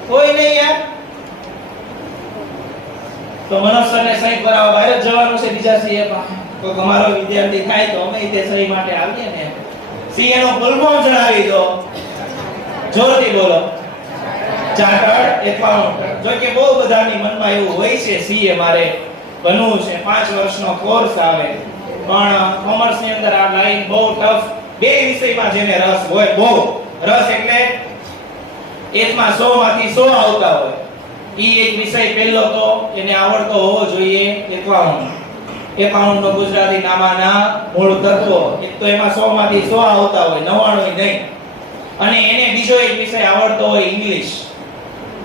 કોઈ નહીં યાર. તો મનોજ સરને સહી કરાવવા બહાર જ જવાનું છે બીજા સીએ પાસે. તો તમારો વિદ્યાર્થી થાય તો અમે તે સહી માટે આવીએ ને. સીએ નો ફૂલ ફોર્મ જણાવી દો, જોરથી બોલો. Chartered accountant. જો કે બહુ બધાની મનમાં એવું હોય છે સીએ મારે બનવું છે, 5 વર્ષનો કોર્સ આવે, પણ કોમર્સ ની અંદર આ લાઈન બહુ ટફ. બે વિષયમાં જેને રસ હોય, બહુ રસ એટલે એકમાં 100 માંથી 100 આવતા હોય, ઈ એક વિષય પહેલો તો એને આવડતો હોવો જોઈએ એકાઉન્ટ. એકાઉન્ટ નો ગુજરાતી નામાના મૂળ તત્વો. એક તો એમાં 100 માંથી 100 આવતા હોય, 99 નહીં. અને એને બીજો એક વિષય આવડતો હોય ઇંગ્લિશ.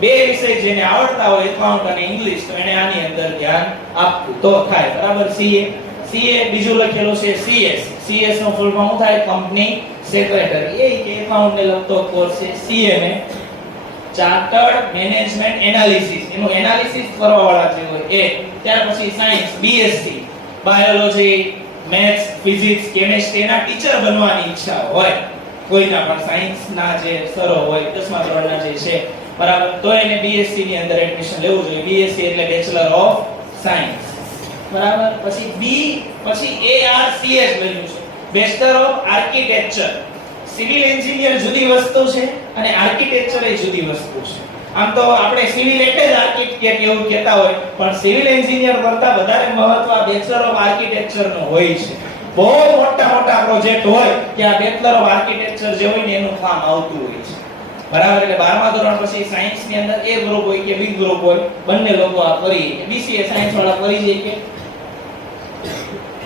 બે વિષય જેને આવડતા હોય એકાઉન્ટ અને ઇંગ્લિશ, તો એને આની અંદર ધ્યાન આપવું તો થાય, બરાબર? સીએ બીજું લખેલું છે સીએસ નો ફૂલ ફોર્મ થાય કંપની સેક્રેટરી. એ કે એકાઉન્ટ ને લગતો કોર્સ છે. સીએમએ ચાર્ટર્ડ મેનેજમેન્ટ એનાલિસિસ, એનું એનાલિસિસ કરવા વાળા જે હોય એ. ત્યાર પછી science BSc, biology, maths, physics, chemistry ના ટીચર બનવાની ઈચ્છા હોય કોઈના પણ, સાયન્સ ના જે સરો હોય 10મા ધોરણના જે છે, બરાબર? તો એને બીએસસી ની અંદર એડમિશન લેવું જોઈએ. બીએસસી એટલે બેચલર ઓફ સાયન્સ, બરાબર? પછી ARCS બન્યું છે, bachelor of architecture. Civil engineer જુદી વસ્તુ છે અને આર્કિટેક્ચર એ જુદી વસ્તુ છે. આમ તો આપણે સિવિલ એટલે જ આર્કિટેક્ટ એવું કહેતા હોય, પણ સિવિલ એન્જિનિયર કરતા વધારે મહત્વ આ બેચલર ઓફ આર્કિટેક્ચર નું હોય છે. બહુ મોટા પ્રોજેક્ટ હોય કે આ બેચલર ઓફ આર્કિટેક્ચર જે હોય ને એનું કામ આવતું હોય છે, બરાબર? એટલે 12મા ધોરણ પછી સાયન્સ ની અંદર એ ગ્રુપ હોય કે બી ગ્રુપ હોય, બંને લોકો આ કરી. બીસીએ સાયન્સ વાળા કરી જાય કે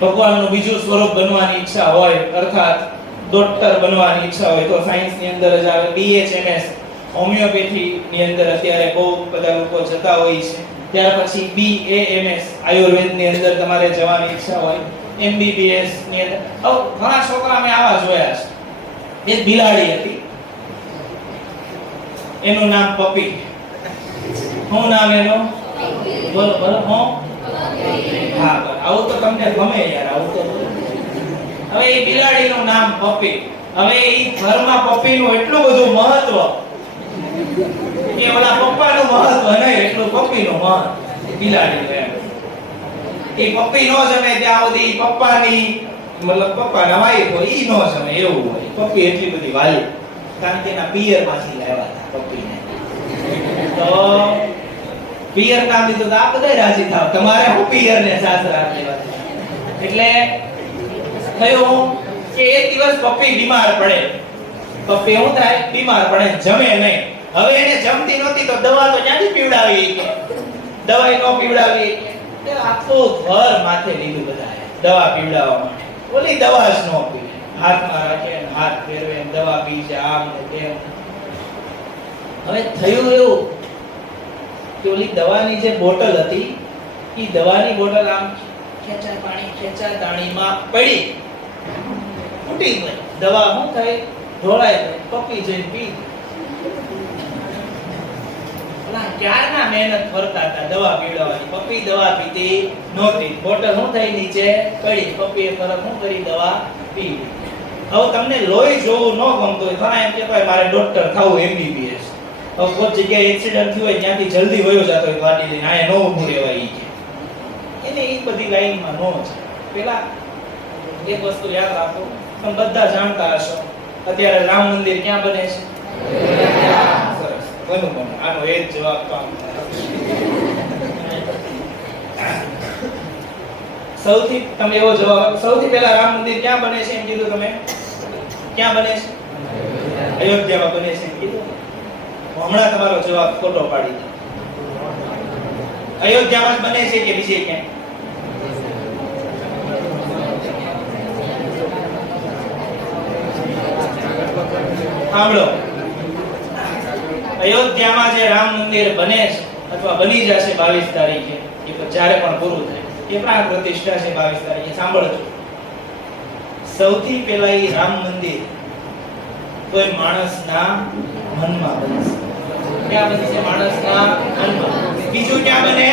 ભગવાનનું બીજું સ્વરૂપ બનવાની ઈચ્છા હોય, અર્થાત ડોક્ટર બનવાની ઈચ્છા હોય, તો સાયન્સ ની અંદર જ આવે. BHMS હોમિયોપેથી ની અંદર અત્યારે બહુ બધા લોકો જતા હોય છે. ત્યાર પછી BAMS આયુર્વેદ ની અંદર તમારે જવાની ઈચ્છા હોય. MBBS ની અંદર ઘણા છોકરા મેં આવા જોયા છે. એક બિલાડી હતી, એનું નામ પપી. શું નામ એનું? બોલો બોલો. હા, આવું તો તમને ગમે યાર, આવું તો. હવે એ બિલાડીનું નામ પપી. હવે એ ઘરમાં પપીનું એટલું બધું મહત્વ કે ઓલા પપ્પાનું મહત્વ નહીં, એટલું પપીનું મહત્વ બિલાડી લે. એ પપ્પી નો જમે ત્યાં સુધી પપ્પાની મતલબ પપ્પાના વાઈફ હોય ઈ નો જમે, એવું હોય. પપ્પી એટલી બધી વાલી, કારણ કે એના પિયરમાંથી લાવ્યા હતા પપ્પીને. તો પિયર નામ લીધું તો આ બધા રાજી થાવ, તમારે હું પિયર ને સાસરા લેવા. એટલે થયું કે એક દિવસ પપ્પી બીમાર પડે. પપ્પી શું થાય? બીમાર પડે, જમે નહીં. હવે એને જમતી નહોતી તો દવા તો ક્યાંથી પીવડાવી? દવાઈ નો પીવડાવી કે આખું ઘર માથે લીધું બધાએ દવા પીવડાવવા માટે. ઓલી દવા જ નો પીવે. હાથમાં રાખે અને હાથ ફેરવે અને દવા પી છે આમ ને તેમ. હવે થયું એવું કે ઓલી દવાની જે બોટલ હતી ઈ દવાની બોટલ આમ ખેંચા તાણીમાં પડી ફૂટી ગઈ. દવા શું થાય? ઢોળાઈ ગઈ. પપ્પી જઈને પી. ઓલા ક્યારના મહેનત કરતા હતા દવા પીવડાવવાની. પપ્પી દવા પીતી નહોતી. બોટલ શું થઈ નીચે પડી. પપ્પીએ તરત શું કરી? દવા પી. હવે તમને લોહી જોવું ન ગમતું હોય ઘણા એમ કહેતા હોય મારે ડોક્ટર થવું MBBS. હવે કોઈ જગ્યાએ એક્સિડન્ટ થયું હોય ત્યાંથી જલ્દી વયો જતો હોય ગાડી લઈને આયા નો ઊભું રહેવાય ઈ કે એને ઈ બધી લાઈનમાં નો છે. પેલા એક વસ્તુ યાદ રાખો, તમે બધા જાણતા હશો અત્યારે રામ મંદિર ક્યાં બને છે? સરસ, બનું બનું. આનો એ જ જવાબ તો સૌથી તમે એવો જવાબ સૌથી પહેલા રામ મંદિર ક્યાં બને છે એમ કીધું તમે? ક્યાં બને છે? અયોધ્યામાં બને છે એમ કીધું. હમણાં તમારો જવાબ ખોટો પાડી દો. અયોધ્યામાં જ બને છે કે બીજે ક્યાંય? સાંભળો, અયોધ્યામાં જે રામ મંદિર બને છે અથવા બની જશે 22 તારીખે, એ તો જ્યારે પણ પૂરું થાય એ પ્રાણ પ્રતિષ્ઠા છે 22 તારીખે. સાંભળજો, સૌથી પહેલા એ રામ મંદિર કોઈ માણસના મનમાં બનશે. ક્યાં બનશે? માણસના મનમાં. બીજું ક્યાં બને?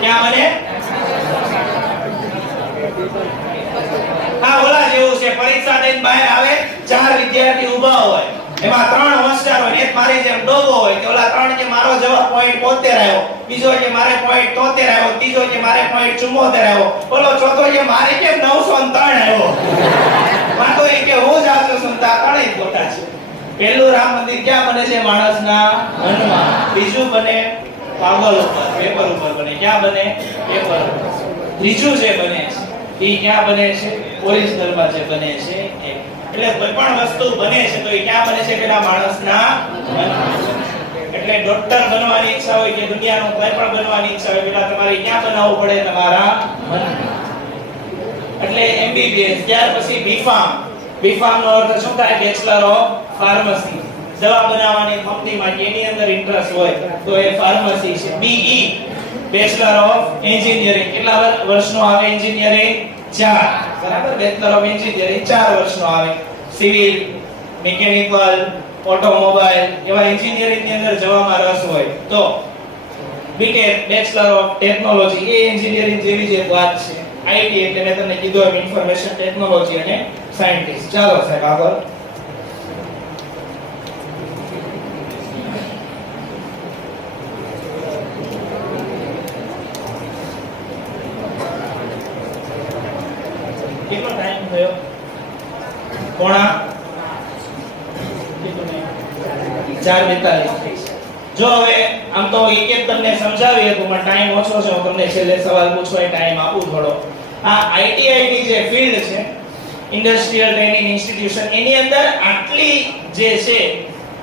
ક્યાં બને? હા, ઓલા જેવું છે. પરીક્ષા દઈને બહાર આવે, 4 વિદ્યાર્થી ઊભા હોય, એમાં 3 હોશિયાર હોય, એક મારી જેમ ડોબો હોય. કે ઓલા 3 કે મારો જવાબ પોઈન્ટ 73 આવ્યો, બીજો કે મારે પોઈન્ટ 73 આવ્યો, ત્રીજો કે મારે પોઈન્ટ 74 આવ્યો, ઓલો ચોથો કે મારે કેમ 903 આવ્યો. વાતો એ કે હું જ આટલો સંતા ત્રણેય ખોટા છે. પહેલું રામ મંદિર ક્યાં બને છે? માણસના મનમાં. બીજું બને કાગળ ઉપર, પેપર ઉપર બને. ક્યાં બને? પેપર ઉપર. ત્રીજું જે બને છે એ ક્યાં બને છે? ઓરિજિનલમાં જે બને છે એ. એટલે કોઈ પણ વસ્તુ બને છે તો એ ક્યાં બને છે? પેલા માણસના મનમાં. એટલે ડોક્ટર બનવાની ઈચ્છા હોય કે દુનિયાનું કોઈ પણ બનવાની ઈચ્છા હોય, પેલા તમારે ક્યાં બનાવવું પડે? તમારા મનમાં. એટલે MBBS, ત્યાર પછી B.Pharm. B.Pharm નો અર્થ શું થાય? Bachelor of pharmacy. દવા બનાવવાની કંપનીમાં કે એની અંદર ઇન્ટરેસ્ટ હોય તો એ ફાર્મસી છે. BE, bachelor of engineering. કેટલા વર્ષનો આવે એન્જિનિયરિંગ? 4. બરાબર, બેચલર ઓફ એન્જિનિયરિંગ 4 વર્ષનો આવે. સિવિલ, મિકેનિકલ, ઓટોમોબાઈલ એવા એન્જિનિયરિંગ ની અંદર જવામાં રસ હોય તો BTech, bachelor of technology, A engineering જેવી જ એક વાત છે. IT એટલે મેં તમને કીધું એમ ઇન્ફોર્મેશન ટેકનોલોજી અને સાયન્ટિસ્ટ. ચાલો સાહેબ આગળ. કેટલો ટાઈમ થયો? પોણા 4:42. જો હવે આમ તો એક એક તમને સમજાવી હતું પણ ટાઈમ ઓછો છે. હું તમને છેલ્લે સવાલ પૂછવા ટાઈમ આપું થોડો. આ ITI ની જે ફિલ્ડ છે, ઇન્ડસ્ટ્રીયલ ટ્રેનિંગ ઇન્સ્ટિટ્યુશન, એની અંદર આટલી જે છે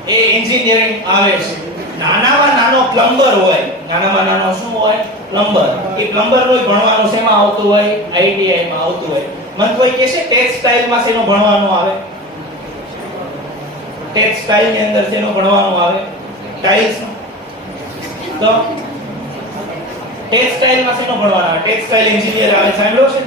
એ એન્જિનિયરિંગ આવે છે. નાનામાં નાનો પ્લમ્બર હોય, નાનામાં નાનો શું હોય? પ્લમ્બર. એ પ્લમ્બર નું ભણવાનું શેમાં આવતું હોય? ITI માં આવતું હોય. મન કોઈ કહે છે ટેક્સટાઇલ માં શેનું ભણવાનું આવે? ટેક્સટાઇલ ની અંદર શેનું ભણવાનું આવે? ટાઇલ્સ. તો ટેક્સટાઇલ માં શેનું ભણવાનું આવે? ટેક્સટાઇલ એન્જિનિયર આવે. સાંભળ્યો છે?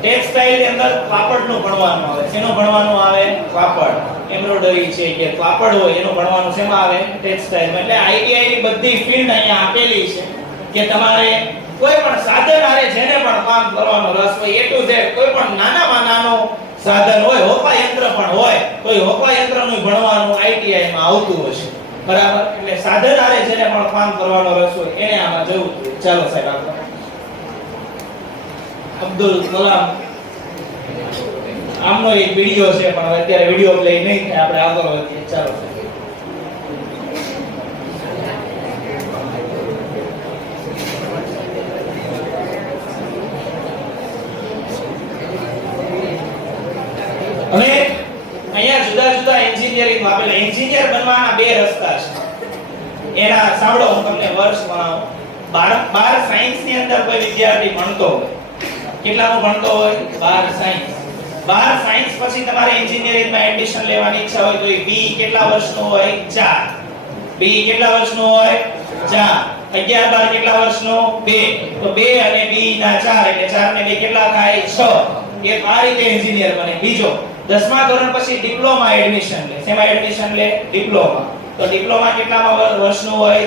ટેક્સટાઇલ ની અંદર કાપડનું ભણવાનું આવે. શેનું ભણવાનું આવે? કાપડ. એમ્બ્રોઇડરી છે કે કાપડ હોય એનું ભણવાનું શેમાં આવે? ટેક્સટાઇલ. એટલે ITI ની બધી ફિલ્ડ અહીંયા આપેલી છે કે તમારે કોઈ પણ સાધન આરે જેને પણ કામ કરવાનો રસ હોય, A to Z કોઈ પણ નાનામાં નાનો સાધન હોય, હોપા યંત્ર પણ હોય તો એ હોપા યંત્રનું ભણવાનું ITI માં આવતું હશે. બરાબર? એટલે સાધન આરે જેને પણ કામ કરવાનો રસ હોય એને આમાં જવું જોઈએ. ચાલો સાહેબ આગળ. અબ્દુલ કલામ આમનો એક વિડિયો છે પણ અત્યારે વિડિયો પ્લે નહીં થાય, આપણે આગળ વધીએ. ચાલો હવે અહીંયા જુદા જુદા એન્જિનિયરિંગ આપેલા. એન્જિનિયર બનવાના 2 રસ્તા છે. એના સાંભળો હું તમને વર્ષ ગણાવું. 12 સાયન્સ ની અંદર કોઈ વિદ્યાર્થી ભણતો હોય, કેટલામાં ભણતો હોય? 12 સાયન્સ. 12 સાયન્સ પછી તમારે એન્જિનિયરિંગ માં એડમિશન લેવાની ઈચ્છા હોય તો એ બી કેટલા વર્ષનો હોય? 4. બી કેટલા વર્ષનો હોય? 4. 11 12 કેટલા વર્ષનો? 2. તો 2 અને બી ના 4 એટલે 4 ને 2 કેટલા થાય? 6. એક આ રીતે એન્જિનિયર બને. બીજો 10મા ધોરણ પછી ડિપ્લોમા એડમિશન લે. શેમાં એડમિશન લે? ડિપ્લોમા. તો ડિપ્લોમા કેટલામાં વર્ષનું હોય?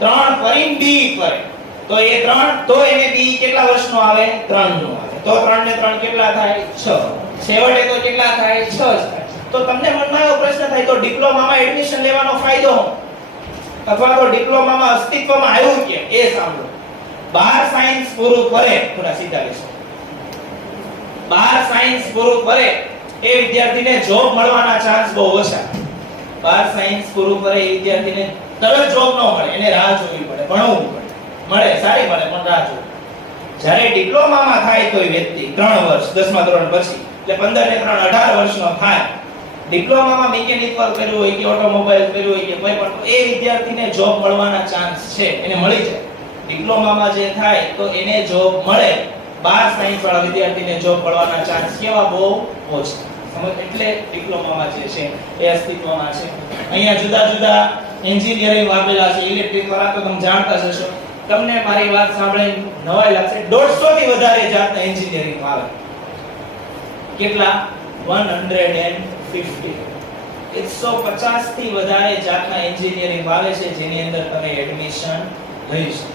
3 કરીને બી કરે તો એ 3 તો એને બી કેટલા વર્ષનો આવે? 3 નો આવે. તો 3 ને 3 કેટલા થાય? 6. છેવટે તો કેટલા થાય? 6 જ થાય. તો તમને મનમાં એવો પ્રશ્ન થાય તો ડિપ્લોમામાં એડમિશન લેવાનો ફાયદો શું? અથવા તો ડિપ્લોમામાં અસ્તિત્વમાં આવ્યું કે એ સાંભળો. 12 સાયન્સ પૂરું કરે, થોડા સીધા લેશો. 12 સાયન્સ પૂરું કરે એ વિદ્યાર્થીને જોબ મળવાના ચાન્સ બહુ ઓછા. 12 સાયન્સ પૂરું કરે એ વિદ્યાર્થીને તરત જોબ ન મળે, એને રાહ જોવી પડે, ભણવું પડે. મળે સારી મળે પણ રાહ જોવી. જ્યારે ડિપ્લોમામાં થાય કોઈ વ્યક્તિ 3 વર્ષ 10મા ધોરણ પછી એટલે 15 ને 3 18 વર્ષનો થાય, ડિપ્લોમામાં મિકેનિકલ કર્યું હોય કે ઓટોમોબાઈલ કર્યું હોય કે કોઈ પણ, એ વિદ્યાર્થીને જોબ મળવાના ચાન્સ છે, એને મળી જાય. ડિપ્લોમામાં જે થાય તો એને જોબ મળે. 12 સાયન્સ વાળા વિદ્યાર્થીને જોબ મળવાના ચાન્સ કેવા? બહુ ઓછા. સમજ? એટલે ડિપ્લોમામાં જે છે એ અસ્તિત્વમાં છે. અહીંયા જુદા જુદા એન્જિનિયરિંગ આપેલા છે. ઇલેક્ટ્રિક વાળા તો તમે જાણતા જ હશો. તમને મારી વાત સાંભળીને નવાઈ લાગશે, 150 થી વધારે જાતના એન્જિનિયરિંગ આવે. કેટલા? 150. 150 થી વધારે જાતના એન્જિનિયરિંગ આવે છે જેની અંદર તમે એડમિશન લઈ શકો.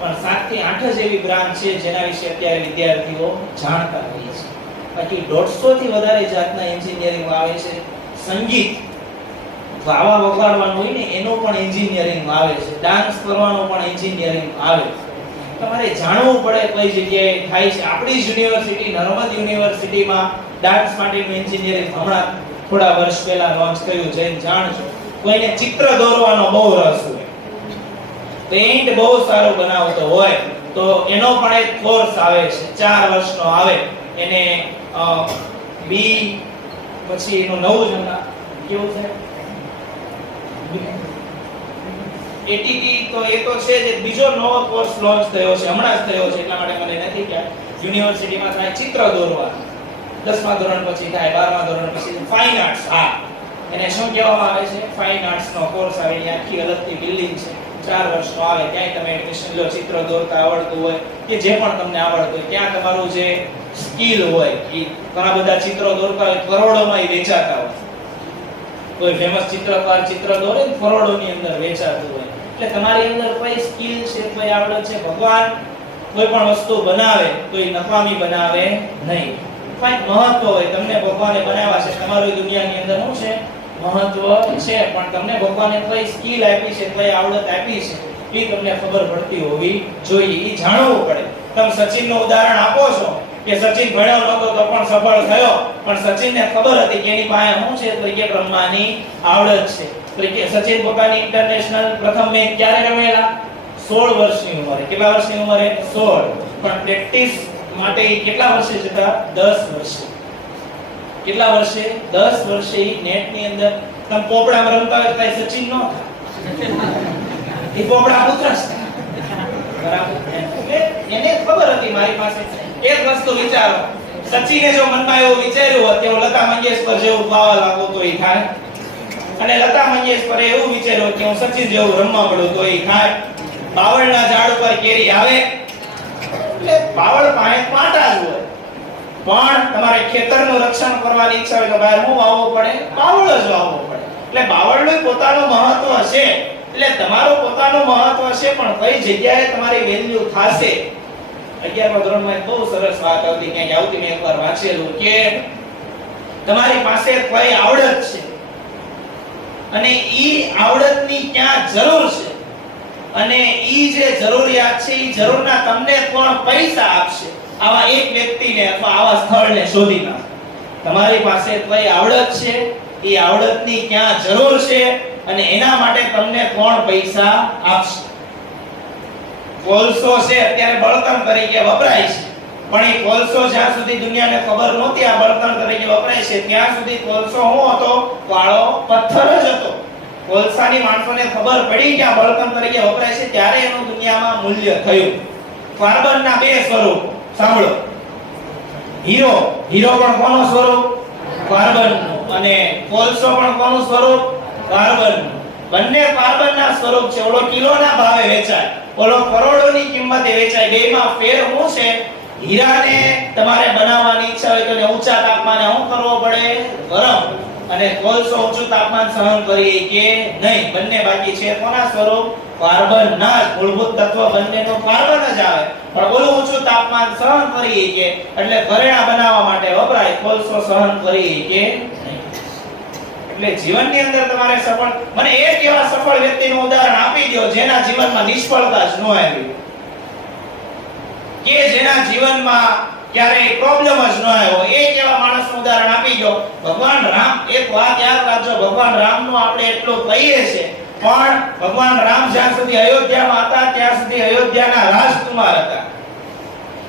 પણ 7 થી 8 જ એવી બ્રાન્ચ છે જેના વિશે અત્યારે વિદ્યાર્થીઓ જાણતા હોય છે. બાકી 150 થી વધારે જાતના એન્જિનિયરિંગ આવે છે. સંગીત ગાવા વગાડવાનું હોય ને એનું પણ એન્જિનિયરિંગ આવે છે. ડાન્સ કરવાનું પણ એન્જિનિયરિંગ આવે છે. તમારે જાણવું પડે કઈ જગ્યાએ થાય છે. આપણી જ યુનિવર્સિટી નર્મદ યુનિવર્સિટીમાં ડાન્સ માટેનું એન્જિનિયરિંગ હમણાં થોડા વર્ષ પહેલા લોન્ચ કર્યું છે, જાણજો. કોઈને ચિત્ર દોરવાનો બહુ રસ હોય, પેઇન્ટ બહુ સારો બનાવતો હોય તો એનો પણ એક કોર્સ આવે છે, 4 વર્ષનો આવે. એને બી પછી એનું નવું જ કેવું છે એટીટી, તો એ તો છે જે બીજો નવો કોર્સ લોન્ચ થયો છે, હમણાં જ થયો છે, એટલા માટે મને નથી ખ્યાલ. યુનિવર્સિટીમાં થાય ચિત્ર દોરવા. 10મા ધોરણ પછી થાય, 12મા ધોરણ પછી ફાઇન આર્ટ્સ. હા, એને શું કહેવામાં આવે છે? ફાઇન આર્ટ્સ નો કોર્સ આવે. એની આખી અલગથી બિલ્ડિંગ છે, 4 વર્ષનો આવે. ક્યાંય તમે એડમિશન લો, ચિત્ર દોરતા આવડતું હોય કે જે પણ તમને આવડતું હોય, ત્યાં તમારું જે સ્કિલ હોય એ ઘણા બધા ચિત્રો દોરતા હોય, કરોડોમાં એ વેચાતા હોય. કોઈ ફેમસ ચિત્રકાર ચિત્ર દોરે ને કરોડોની અંદર વેચાતું હોય. એટલે તમારી અંદર કોઈ સ્કિલ છે, કોઈ આવડત છે. ભગવાન કોઈ પણ વસ્તુ બનાવે તો એ નકામી બનાવે નહીં. કંઈક મહત્વ હોય, તમને ભગવાને બનાવ્યા છે, તમારી દુનિયાની અંદર શું છે? મહત્વ છે. પણ તમને ભગવાને કઈ સ્કિલ આપી છે, કઈ આવડત આપી છે, એ તમને ખબર પડતી હોવી જોઈએ. એ જાણવું પડે. તમે સચિનનું ઉદાહરણ આપો છો કે સચિન ભણ્યો નહોતો તો પણ સફળ થયો, પણ સચિનને ખબર હતી કે એની પાસે શું છે? ક્રિકેટ રમવાની આવડત છે. ક્રિકેટ સચિન પોતાની ઇન્ટરનેશનલ પ્રથમ મેચ ક્યારે રમેલા? 16 વર્ષની ઉંમરે. કેટલા વર્ષની ઉંમરે? 16. પણ પ્રેક્ટિસ માટે કેટલા વર્ષે જતા? 10 વર્ષે. કેટલા વર્ષે? 10 વર્ષે નેટની અંદર. તમે પોપડામાં રમતા હોય તો સચિન નો થાય, એ પોપડા ઉતરસ. બરાબર? એને ખબર હતી મારી પાસે. એક વસ્તુ વિચારો, સચિને જો મનમાં એવું વિચાર્યું હોત કે હું લતા મંગેશકર જેવું ગાવા લાગુ તો એ થાય, અને લતા મંગેશકરે એવું વિચાર્યું કે હું સચિન જેવું રમવા મળું તો એ થાય. બાવળના ઝાડ ઉપર કેરી આવે એટલે બાવળ પાસે કાંટા જ હોય. પણ તમારે ખેતરનું રક્ષણ કરવાની ઈચ્છા હોય તો બહાર શું વાવવું પડે? બાવળ જ વાવવું પડે. એટલે બાવળનું પોતાનું મહત્વ છે, એટલે તમારું પોતાનું મહત્વ છે, પણ કઈ જગ્યાએ તમારી વેલ્યુ થાશે. 11મા ધોરણમાં એક બહુ સરસ વાત આવતી, ક્યાંક આવતી, મેં એકવાર વાંચેલું કે તમારી પાસે કઈ આવડત છે અને ઈ આવડતની ક્યાં જરૂર છે, અને ઈ જે જરૂરિયાત છે ઈ જરૂરના તમને કોણ પૈસા આપશે, આવા એક વ્યક્તિને અથવા આવા સ્થળને શોધી નાખો. તમારી પાસે કઈ આવડત છે, ઈ આવડતની ક્યાં જરૂર છે અને એના માટે તમને કોણ પૈસા આપશે. કોલસો છે અત્યારે બળતણ તરીકે વપરાય છે, પણ એ કોલસો જ્યાં સુધી દુનિયાને ખબર નહોતી આ બળતણ તરીકે વપરાય છે, ત્યાં સુધી કોલસો શું હતો? કાળો પથ્થર જ હતો. કોલસાની માણસોને ખબર પડી કે આ બળતણ તરીકે વપરાય છે ત્યારે એનું દુનિયામાં મૂલ્ય થયું. કાર્બનના બે સ્વરૂપ સાંભળો. હીરો પણ કોનું સ્વરૂપ? કાર્બનનું. અને કોલસો પણ કોનું સ્વરૂપ? કાર્બનનું. બંને કાર્બનના સ્વરૂપ છે. ઓલો કિલોના ભાવે વેચાય, ઓલો કરોડોની કિંમતે વેચાય. બેમાં ફેર શું છે? હીરાને તમારે બનાવવાની ઈચ્છા હોય તો એને ઊંચા તાપમાને શું કરવો પડે? ગરમ. અને કોલસો ઊંચું તાપમાન સહન કરી કે નહીં. બંને બાકી છે કોના સ્વરૂપ? કાર્બનના. મૂળભૂત તત્વ બંનેનો કાર્બન જ આવે, પણ ઓલું ઊંચું તાપમાન સહન કરી કે એટલે ઘરેણા બનાવવા માટે વપરાય, કોલસો સહન કરી કે નહીં. એટલે જીવનની અંદર તમારે સફળ, મને એક એવા સફળ વ્યક્તિનું ઉદાહરણ આપી દો જેના જીવનમાં નિષ્ફળતા જ ન આવી, કે જેના જીવનમાં ક્યારેય પ્રોબ્લેમ જ ન આવ્યો. એક એવા માણસનું ઉદાહરણ આપી દો. ભગવાન રામ. એક વાત યાદ રાખજો, ભગવાન રામનું આપણે એટલું કહીએ છે, પણ ભગવાન રામ જ્યાં સુધી અયોધ્યામાં હતા ત્યાં સુધી અયોધ્યાના રાજકુમાર હતા.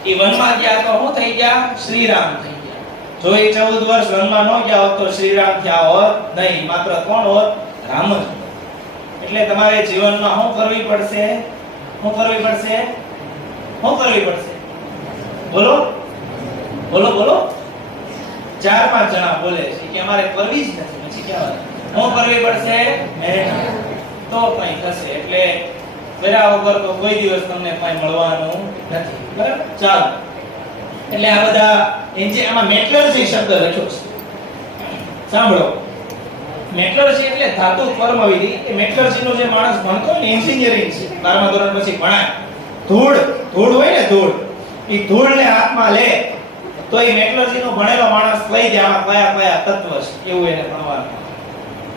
એ વનમાં ગયા તો શું થઈ ગયા? શ્રીરામ થઈ ગયા. જો એ 14 વર્ષ વનમાં ન ગયા હોત તો શ્રીરામ થયા હોત નહીં, માત્ર કોણ હોત? રામ જ. એટલે તમારે જીવનમાં શું કરવી પડશે? શું કરવી પડશે? શું કરવી પડશે? બોલો બોલો બોલો. 4-5 જણા બોલે છે કે અમારે કરવી જ નથી. પછી કેવા શું કરવી પડશે? મહેનત. તો કઈ થશે. એટલે કર્યા વગર તો કોઈ દિવસ તમને કઈ મળવાનું નથી. બરાબર? ચાલો. એટલે આ બધા આમાં મેટલર્જી શબ્દ લખ્યો છે. સાંભળો. મેટલર્જી એટલે ધાતુ કર્મવિધિ. એ મેટલર્જીનો જે માણસ ભણતો હોય ને, એન્જિનિયરિંગ છે, 12મા ધોરણ પછી ભણાય. ધૂળ હોય ને, એ ધૂળને હાથમાં લે તો એ મેટલર્જીનો ભણેલો માણસ લઈ જાય આમાં કયા તત્વ છે એવું એને ભણવાનું.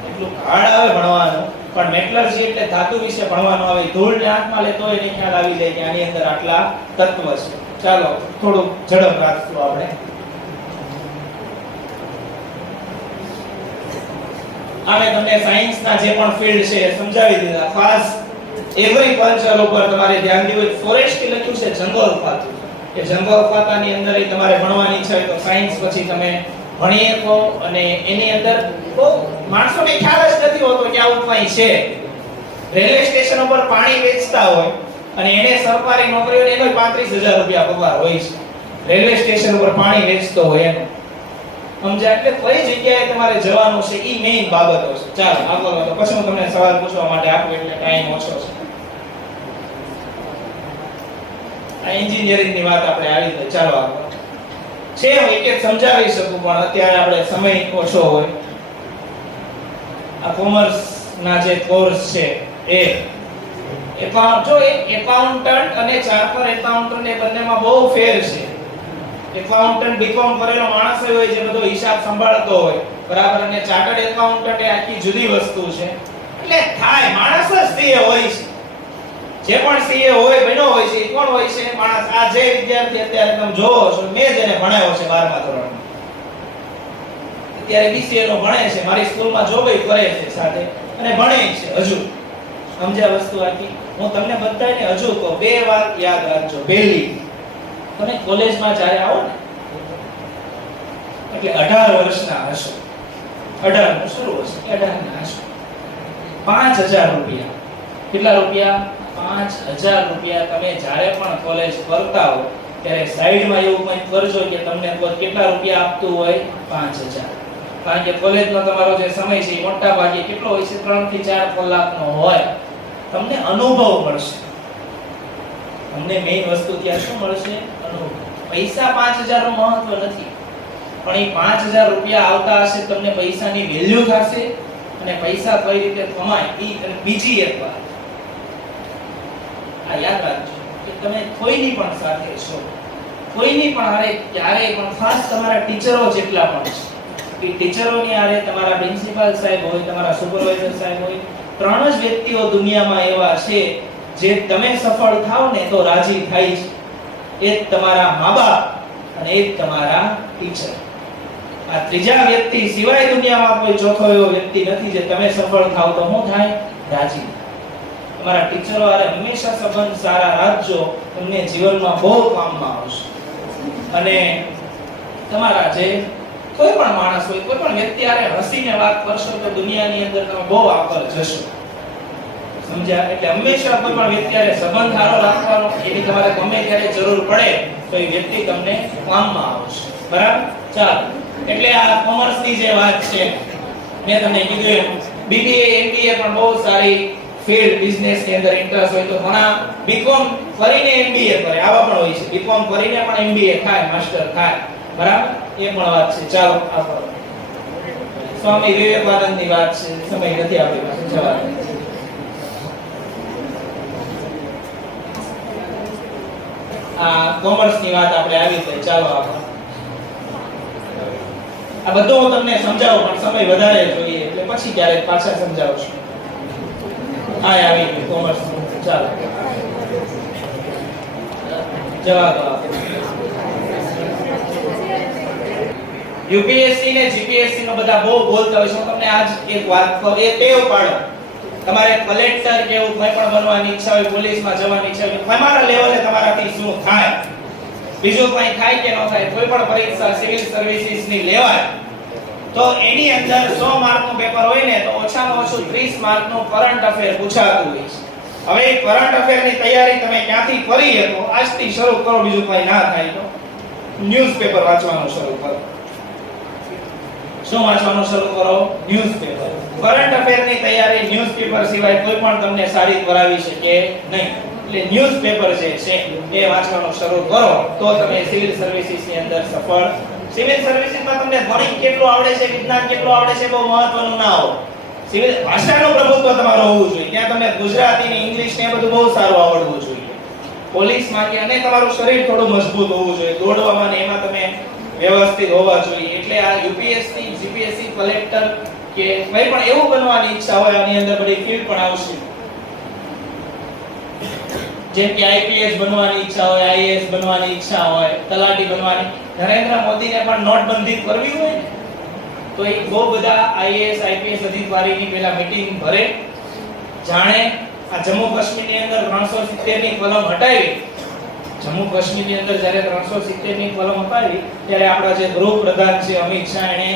એટલું હાર્ડ આવે ભણવાનું, પણ મેટલર્જી એટલે ધાતુ વિશે ભણવાનું આવે. ધૂળને હાથમાં લે તો એને ખ્યાલ આવી જાય કે આની અંદર આટલા તત્વ છે. ચાલો થોડું ઝડપ રાખશું આપણે. આમે તમને સાયન્સના જે પણ ફિલ્ડ છે સમજાવી દીધા. ખાસ એગ્રીકલ્ચર ઉપર તમારે ધ્યાન દેવું. ફોરેસ્ટ લખ્યું છે જંગલ ખાતું, કે જંગલ ખાતાની અંદર તમારે ભણવાની ઈચ્છા હોય તો સાયન્સ પછી તમે ભણી શકો. અને એની અંદર બહુ માણસોને ખ્યાલ જ નથી હોતો કે આવું કંઈ છે. રેલવે સ્ટેશન ઉપર પાણી વેચતા હોય અને એને સરકારી નોકરી હોય એનો 35,000 રૂપિયા પગાર હોય છે. રેલવે સ્ટેશન ઉપર પાણી વેચતો હોય એનો. સમજ્યા? એટલે કઈ જગ્યાએ તમારે જવાનું છે ઈ મેઈન બાબતો છે. ચાલો આગળ વધો, પછી હું તમને સવાલ પૂછવા માટે આપું એટલે ટાઈમ ઓછો છે. આ એન્જિનિયરિંગ ની વાત આપણે આવી તો ચાલો આગળ છે. હું એક સમજાવી શકું પણ અત્યારે આપણે સમય ઓછો હોય. આ કોમર્સ ના જે કોર્સ છે એ એકાઉન્ટન્ટ અને ચાર્ટર એકાઉન્ટન્ટ એ બંનેમાં બહુ ફેર છે. એકાઉન્ટન્ટ બીકોમ કરેલો માણસ હોય જે બધો હિસાબ સંભાળતો હોય, બરાબર, અને ચાર્ટર્ડ એકાઉન્ટન્ટ એ આખી જુદી વસ્તુ છે. એટલે થાય માણસ જ સીએ હોય છે. જે પણ સીએ હોય બન્યો હોય છે, કોણ હોય છે? માણસ. આ જે વિદ્યાર્થી અત્યારે તમે જોવો છો, મેં જેને ભણાવ્યો છે 12મા ધોરણમાં, અત્યારે બીસીએ નો ભણે છે, મારી સ્કૂલમાં જોબ કરે છે સાથે અને ભણે છે હજુ. સમજ્યા વસ્તુ આખી? હું તમને બધાને હજુ તો બે વાત યાદ રાખજો. પહેલી, તમે કોલેજમાં જ્યારે આવો ને એટલે 18 વર્ષના હશો. 18 નું શરૂ હશે, 18 ના હશો. 5,000 રૂપિયા. કેટલા રૂપિયા? 5,000 રૂપિયા. તમે જ્યારે પણ કોલેજ કરતા હો ત્યારે સાઈડમાં એવું કંઈક કરજો કે તમને કોઈ કેટલા રૂપિયા આપતું હોય? 5,000. કારણ કે કોલેજનો તમારો જે સમય છે એ મોટા ભાગે કેટલો હોય છે? 3 થી 4 કલાકનો હોય. તમને અનુભવ મળશે. તમને મેઈન વસ્તુ ત્યાં શું મળશે? અનુભવ. પૈસા 5,000 નું મહત્વ નથી, પણ એ 5,000 રૂપિયા આવતા હશે, તમને પૈસાની વેલ્યુ થશે અને પૈસા કઈ રીતે કમાય એ. બીજી એક વાત આ યાદ રાખજો કે તમે કોઈની પણ સાથે છો, કોઈની પણ હારે ક્યારેય પણ, ખાસ તમારા ટીચરો જેટલા પણ છે એ ટીચરોની હારે તમારા પ્રિન્સિપાલ સાહેબ હોય, તમારા સુપરવાઇઝર સાહેબ હોય, 3 જ વ્યક્તિઓ દુનિયામાં એવા છે જે તમે સફળ થાવ ને તો રાજી થાય છે. એ જ તમારા મા-બાપ અને એ જ તમારા ટીચર. આ ત્રીજા વ્યક્તિ સિવાય દુનિયામાં કોઈ ચોથો એવો વ્યક્તિ નથી જે તમે સફળ થાવ તો શું થાય? રાજી. તમારા ટીચરો હારે હંમેશા સંબંધ સારા રાખજો, તમને જીવનમાં બહુ કામમાં આવશે. અને તમારા જે કોઈ પણ માણસ હોય, કોઈ પણ વ્યક્તિ આરે હસીને વાત કરશો તો દુનિયાની અંદર તમે બહુ આગળ જશો. સમજ્યા? એટલે હંમેશા કોઈ પણ વ્યક્તિ આરે સંબંધ સારો રાખવાનો, એની તમારે ગમે ત્યારે જરૂર પડે તો એ વ્યક્તિ તમને કામમાં આવશે. બરાબર? ચાલો, એટલે આ કોમર્સની જે વાત છે મેં તમને કીધું એમ બીબીએ એમબીએ પણ બહુ સારી ફિલ્ડ, બિઝનેસ ની અંદર ઇન્ટરેસ્ટ હોય તો ઘણા બીકોમ કરીને એમબીએ કરે, આવા પણ હોય છે. બીકોમ કરીને પણ એમબીએ થાય, માસ્ટર થાય. બરાબર? એ પણ વાત છે. ચાલો આગળ. સ્વામી વિવેકાનંદ ની વાત છે, સમય નથી આપણી પાસે, જવા દો. આ કોમર્સ ની વાત આપણે આવી ગઈ. ચાલો આગળ. આ બધું હું તમને સમજાવું પણ સમય વધારે જોઈએ એટલે પછી ક્યારેક પાછા સમજાવશું. આ આવી ગયું કોમર્સ. ચાલો જવાબ આપો. યુપીએસસી ને જીપીએસસી નો બધા બહુ બોલતા હોય છે. હું તમને આજ એક વાત કહું, એ ટેવ પાડો. તમારે કલેક્ટર કે એવું કંઈ પણ બનવાની ઈચ્છા હોય, પોલીસમાં જવાની ઈચ્છા હોય, તમારા લેવલે તમારાથી શું થાય, બીજું કંઈ થાય કે ન થાય, કોઈ પણ પરીક્ષા સિવિલ સર્વિસીસ ની લેવાય તો એની અંદર 100 માર્કનું પેપર હોય ને તો ઓછામાં ઓછું 30 માર્કનું કરંટ અફેર પૂછાતું હોય છે. હવે કરંટ અફેરની તૈયારી તમે ક્યાંથી કરી તો આજથી શરૂ કરો. બીજું કંઈ ના થાય તો ન્યૂઝપેપર વાંચવાનું શરૂ કરો. શું વાંચવાનું શરૂ કરો? ન્યૂઝપેપર. કરંટ અફેરની તૈયારી ન્યૂઝપેપર સિવાય કોઈ પણ તમને સારી કરાવી શકે નહીં. એટલે ન્યૂઝપેપર જે છે એ વાંચવાનું શરૂ કરો તો તમે સિવિલ સર્વિસીસ ની અંદર સફળ. સિવિલ સર્વિસીસમાં તમને ગણિત કેટલું આવડે છે, વિજ્ઞાન કેટલું આવડે છે બહુ મહત્વનું ના હોય. સિવિલ ભાષાનું પ્રભુત્વ તમારું હોવું જોઈએ. ત્યાં તમને ગુજરાતી ને ઇંગ્લિશ ને બધું બહુ સારું આવડવું જોઈએ. પોલીસમાં કે અને તમારું શરીર થોડું મજબૂત હોવું જોઈએ. દોડવામાં ને એમાં તમે વ્યવસ્થિત હોવા જોઈએ. એટલે આ યુપીએસસી, જીપીએસસી, કલેક્ટર કે કંઈ પણ એવું બનવાની ઈચ્છા હોય આની અંદર બધી ફિલ્ડ પણ આવશે. જેમ કે આઈપીએસ બનવાની ઈચ્છા હોય, આઈએએસ બનવાની ઈચ્છા હોય, તલાટી બનવાની. નરેન્દ્ર મોદીને પણ નોટબંધી કરવી હોય ને તો એ બહુ બધા આઈએએસ આઈપીએસ અધિકારીની પહેલા મીટિંગ ભરે, જાણે આ જમ્મુ કાશ્મીરની અંદર 370 ની કલમ હટાવી. જમ્મુ કાશ્મીરની અંદર જ્યારે 370 ની કલમ હટાવી ત્યારે આપણા જે ગૃહપ્રધાન છે અમિત શાહ, એને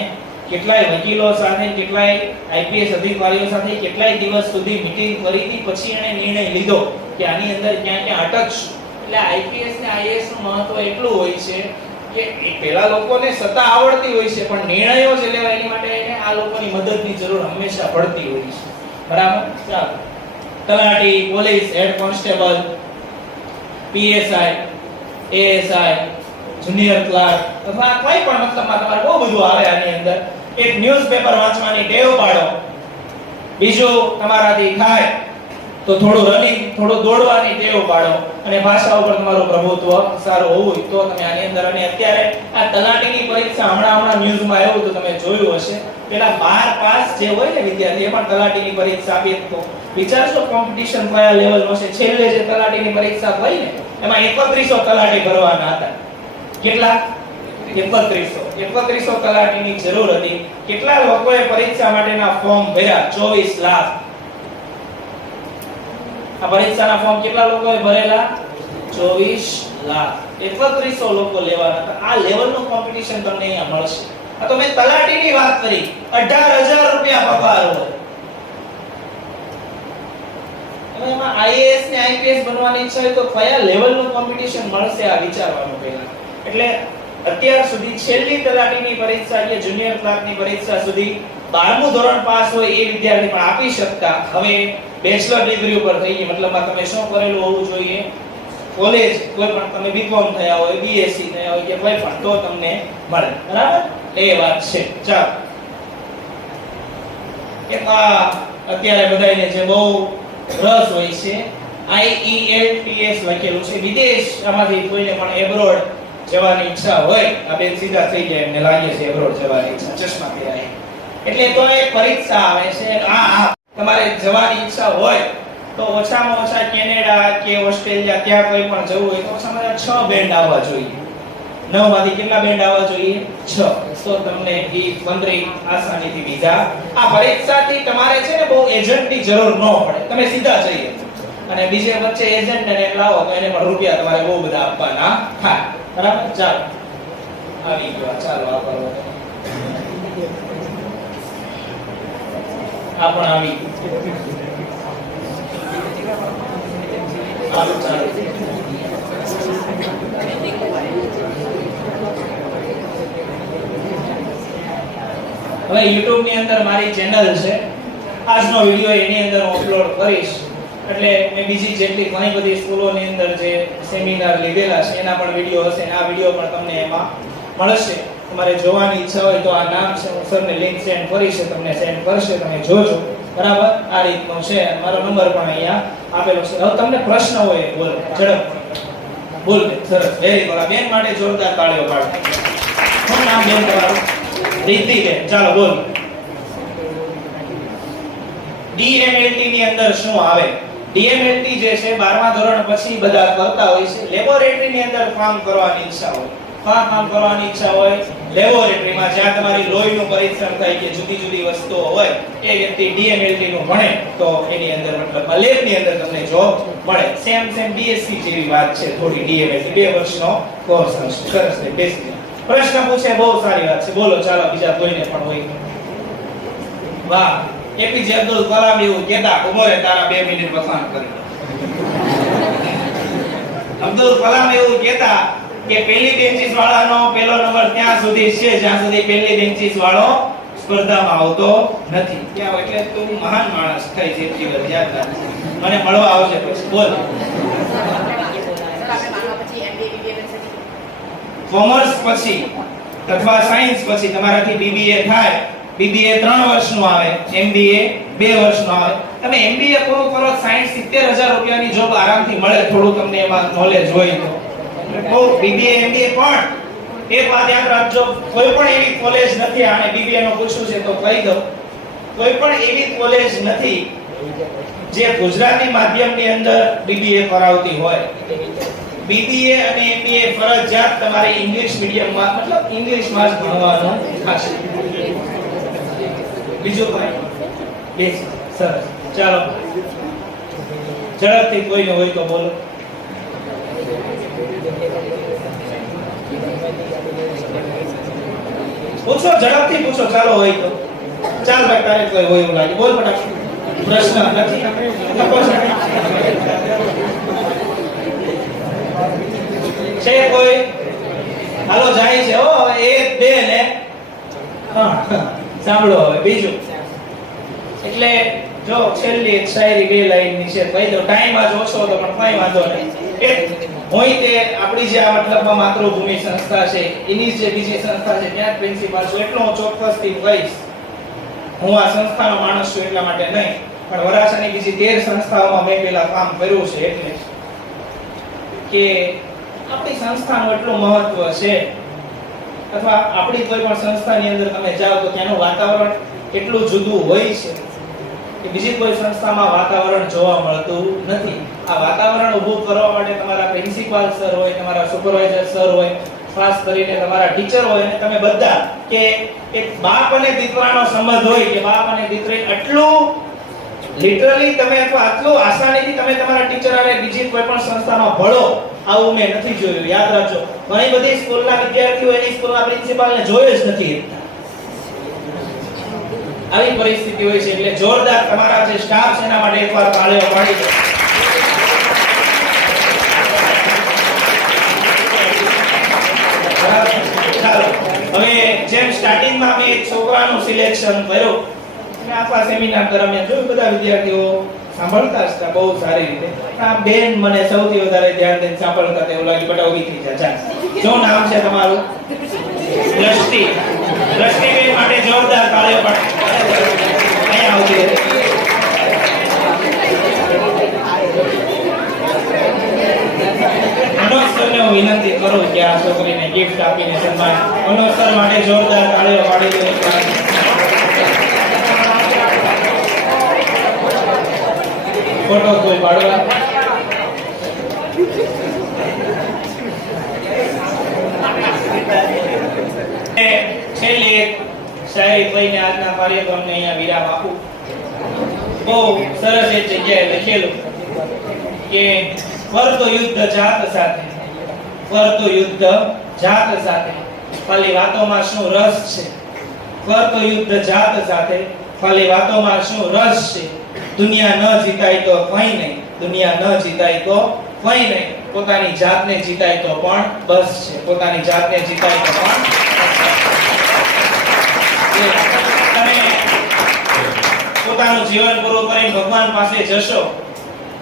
કેટલાય વકીલો સાથે, કેટલાય આઈપીએસ અધિકારીઓ સાથે કેટલાય દિવસ સુધી મીટિંગ કરી હતી. પછી એને નિર્ણય લીધો કે આની અંદર ક્યાં ક્યાં અટકશું. એટલે આઈપીએસ ને આઈએએસ નું મહત્વ એટલું હોય છે કે પેલા લોકોને સત્તા આવડતી હોય છે પણ નિર્ણયો જે લેવા એની માટે એને આ લોકોની મદદની જરૂર હંમેશા પડતી હોય છે. બરાબર? ચાલો. તલાટી, police, head constable, PSI, ASI, junior clerk અથવા કોઈ પણ મતલબમાં તમારે બહુ બધું આવે આની અંદર. એક ન્યૂઝપેપર વાંચવાની ટેવ પાડો. બીજું તમારાથી થાય તો થોડું રનિંગ, થોડું દોડવાની ટેવ પાડો અને ભાષા ઉપર તમારું પ્રભુત્વ સારું હોવું તો તમે આની અંદર. અને અત્યારે આ તલાટીની પરીક્ષા હમણાં ન્યૂઝમાં આવ્યું તો તમે જોયું હશે, પેલા 12 પાસ જે હોય ને વિદ્યાર્થી એ પણ તલાટીની પરીક્ષા આપી તો વિચારશો કોમ્પિટિશન કયા લેવલનો છે. છેલ્લે જે તલાટીની પરીક્ષા થઈ ને એમાં 3100 તલાટી ભરવાના હતા. કેટલા? 3100 તલાટીની જરૂર હતી. કેટલા લોકોએ પરીક્ષા માટેના ફોર્મ ભર્યા? 24 લાખ. આ પરીક્ષાના ફોર્મ કેટલા લોકોએ ભરેલા? 24 લાખ. 3100 લોકો લેવાના હતા. આ લેવલનું કોમ્પિટિશન તમને અહીંયા મળશે. આ તો મેં તલાટીની વાત કરી. 18000 રૂપિયા પગાર હોય. હવે એમાં આઈએએસ ને આઈપીએસ બનવાની ઈચ્છા હોય તો કયા લેવલનું કોમ્પિટિશન મળશે આ વિચારવાનું પહેલા. એટલે અત્યાર સુધી છેલ્લી તલાટીની પરીક્ષા કે જુનિયર ક્લાર્કની પરીક્ષા સુધી 12મું ધોરણ પાસ હોય એ વિદ્યાર્થી પણ આપી શકતા. હવે બેચલર ડિગ્રી ઉપર થઈ ગઈ. મતલબમાં તમે શું કરેલું હોવું જોઈએ? કોલેજ, કોઈ પણ તમે બીકોમ થયા હોય, બીએસસી થયા હોય કે કોઈ પણ તો તમને મળે. બરાબર? એ વાત છે. ચાલો. એક અત્યારે બધાને જે બહુ રસ હોય છે IELTS લખેલું છે. વિદેશમાંથી કોઈને પણ એબ્રોડ જવાની ઈચ્છા હોય, આ બેન સીધા થઈ જાય, એમને લાગે છે એબ્રોડ જવાની ઈચ્છા, ચશ્મા પહેરાય એટલે તો એક પરીક્ષા આવે છે. તમારે જવાની ઈચ્છા હોય તો ઓછામાં ઓછા કેનેડા કે ઓસ્ટ્રેલિયા ત્યાં કોઈ પણ જવું હોય તો ઓછામાં ઓછા 6 બેન્ડ આવવા જોઈએ. 9 માંથી કેટલા બેન્ડ આવવા જોઈએ? 6. તો તમને એ 15 આસાનીથી વિઝા. આ પરીક્ષાથી તમારે છે ને બહુ એજન્ટની જરૂર ન પડે, તમે સીધા જઈએ. અને બીજે વચ્ચે એજન્ટ ને લાવો તો એને પણ રૂપિયા તમારે બહુ બધા આપવાના થાય. બરાબર? ચાલો આવી ગયો. ચાલો આગળ વધો. આ પણ આવી ચાલો ચાલો હવે YouTube ની અંદર મારી ચેનલ છે, આજનો વિડિયો એની અંદર હું અપલોડ કરીશ, એટલે મેં બીજી જેટલી ઘણી બધી સ્કૂલોની અંદર જે સેમિનાર લીધેલા છે એના પણ વિડિયો હશે, અને આ વિડિયો પણ તમને એમાં મળશે. તમારે જોવાની ઈચ્છા હોય તો આ નામ છે, હું સરને લિંક સેન્ડ કરીશ, તમને સેન્ડ કરશે, તમે જોજો. બરાબર, આ રીતનો છે, મારો નંબર પણ અહીંયા આપેલો છે. હવે તમને પ્રશ્ન હોય બોલ, ઝડપ બોલ. સરસ, વેરી ગુડ. બેન માટે જોરદાર તાળીઓ પાડો. શું નામ બેન તમારું? રીતિ બેન. ચાલો બોલ. DMLT ની અંદર શું આવે? DMLT જે છે 12મા ધોરણ પછી બધા કરતા હોય છે. લેબોરેટરી ની અંદર કામ કરવાની ઈચ્છા હોય, કામ કરવાની ઈચ્છા હોય લેબોરેટરીમાં, જ્યાં તમારી લોહીનું પરીક્ષણ થાય કે જુદી જુદી વસ્તુઓ હોય, એ વ્યક્તિ DMLT નું ભણે તો એની અંદર મતલબ લેબ ની અંદર તમને જોબ મળે. સેમ BSc જેવી વાત છે, થોડી DMLT 2 વર્ષનો કોર્સ હશે. સરસ છે, બેસ્ટ. પ્રશ્ન પૂછે બહુ સારી વાત છે. બોલો, ચાલો બીજા કોઈને પણ હોય. વાહ. APJ અબ્દુલ કલામ એવું કહેતા, ઉમરે તારા 2 મિનિટ પસાર કરી. અબ્દુલ કલામ એવું કહેતા કે પહેલી બેન્ચીસ વાળાનો પહેલો નંબર ત્યાં સુધી છે જ્યાં સુધી પહેલી બેન્ચીસ વાળો સ્પર્ધામાં આવતો નથી. ત્યાં એટલે તું મહાન માણસ થઈ છે, જીવન યાદ રાખ. મને મળવા આવશે પછી. બોલ. કોમર્સ પછી અથવા સાયન્સ પછી તમારાથી BBA થાય. BBA 3 વર્ષનું આવે, MBA 2 વર્ષનું આવે. તમે MBA પૂરું કરો, 60-70,000 રૂપિયાની જોબ આરામથી મળે, થોડું તમને એમાં નોલેજ હોય તો. બહુ BBA MBA પણ એક વાત યાદ રાખજો, કોઈ પણ એવી કોલેજ નથી, આને BBA નું પૂછ્યું છે તો કહી દઉં, કોઈ પણ એવી કોલેજ નથી જે ગુજરાતી માધ્યમની અંદર BBA કરાવતી હોય. BBA અને MBA ફરજિયાત તમારે ઇંગ્લિશ મીડિયમમાં, મતલબ ઇંગ્લિશમાં જ ભણવાનું થશે. બીજું ભાઈ બેસ. સરસ, ચાલો ઝડપથી કોઈને હોય તો બોલો. પૂછો, ઝડપથી પૂછો. ચાલો હોય તો ચાલ ભાઈ, તારે કોઈ હોય એવું લાગે. બોલ ફટાફટ. પ્રશ્ન નથી છે કોઈ? હાલો જાય છે. ઓ 1 2 ને સાંભળો હવે બીજું. એટલે જો છેલ્લી એક શાયરી 2 લાઈન ની છે, કહી દો. ટાઈમ આજ ઓછો હતો પણ કઈ વાંધો નહીં. હોય તે આપણી જે આ મતલબમાં માતૃભૂમિ સંસ્થા છે, એની જે બીજી સંસ્થા છે ત્યાં પ્રિન્સિપાલ છું, એટલો હું ચોક્કસથી કહીશ. હું આ સંસ્થાનો માણસ છું એટલા માટે નહીં, પણ વરાછાની બીજી 13 સંસ્થાઓમાં મેં પહેલા કામ કર્યું છે, એટલે કે આપણી સંસ્થાનું એટલું મહત્વ છે, અથવા આપણી કોઈ પણ સંસ્થાની અંદર તમે જાઓ તો ત્યાંનું વાતાવરણ એટલું જુદું હોય છે કે બીજી કોઈ સંસ્થામાં વાતાવરણ જોવા મળતું નથી. આ વાતાવરણ ઊભું કરવા માટે તમારા પ્રિન્સિપાલ સર હોય, તમારા સુપરવાઇઝર સર હોય, ખાસ કરીને તમારા ટીચર હોય, અને તમે બધા, કે એક બાપ અને દીકરાનો સંબંધ હોય, કે બાપ અને દીકરી આટલું લિટરલી તમે અથવા આટલું આસાનીથી તમે તમારા ટીચર અને બીજી કોઈ પણ સંસ્થામાં ભળો, આવું મેં નથી જોયું. યાદ રાખજો, ઘણી બધી સ્કૂલના વિદ્યાર્થીઓ એની સ્કૂલના પ્રિન્સિપાલને જોઈ જ નથી. આવી પરિસ્થિતિ હોય છે. એટલે જોરદાર તમારા જે સ્ટાફ છે એના માટે એકવાર તાળીઓ પાડી દો. ચાલો હવે જેમ સ્ટાર્ટિંગમાં મેં એક છોકરાનું સિલેક્શન કર્યું, મેં આખા સેમિનાર દરમિયાન જોયું બધા વિદ્યાર્થીઓ સાંભળતા હતા બહુ સારી રીતે. આ બેન મને સૌથી વધારે ધ્યાન દઈને સાંભળતા હતા એવું લાગ્યું. બટા ઊભી થઈ જા. ચાલ, શું નામ છે તમારું? દ્રષ્ટિ. દ્રષ્ટિ બેન માટે જોરદાર તાળીઓ પાડો. અહીંયા આવતી રહે. મનોજ સરને હું વિનંતી કરું કે આ છોકરીને ગિફ્ટ આપીને સન્માન. મનોજ સર માટે જોરદાર તાળીઓ પાડી દો. ફોટો કોઈ પાડવા? છેલ્લી એક શાયરી કહીને આજના કાર્યક્રમને અહીંયા વિરામ આપું. બહુ સરસ એક જગ્યાએ લખેલું કે કરતો યુદ્ધ જાત સાથે, કરતો યુદ્ધ જાત સાથે, ખાલી વાતોમાં શું રસ છે. કરતો યુદ્ધ જાત સાથે, ખાલી વાતોમાં શું રસ છે? દુનિયા ન જીતાય તો કંઈ નહીં, દુનિયા ન જીતાય તો કંઈ નહીં, પોતાની જાતને જીતાય તો પણ બસ છે, પોતાની જાતને જીતાય તો પણ તમે પોતાનું જીવન પૂરું કરીને ભગવાન પાસે જશો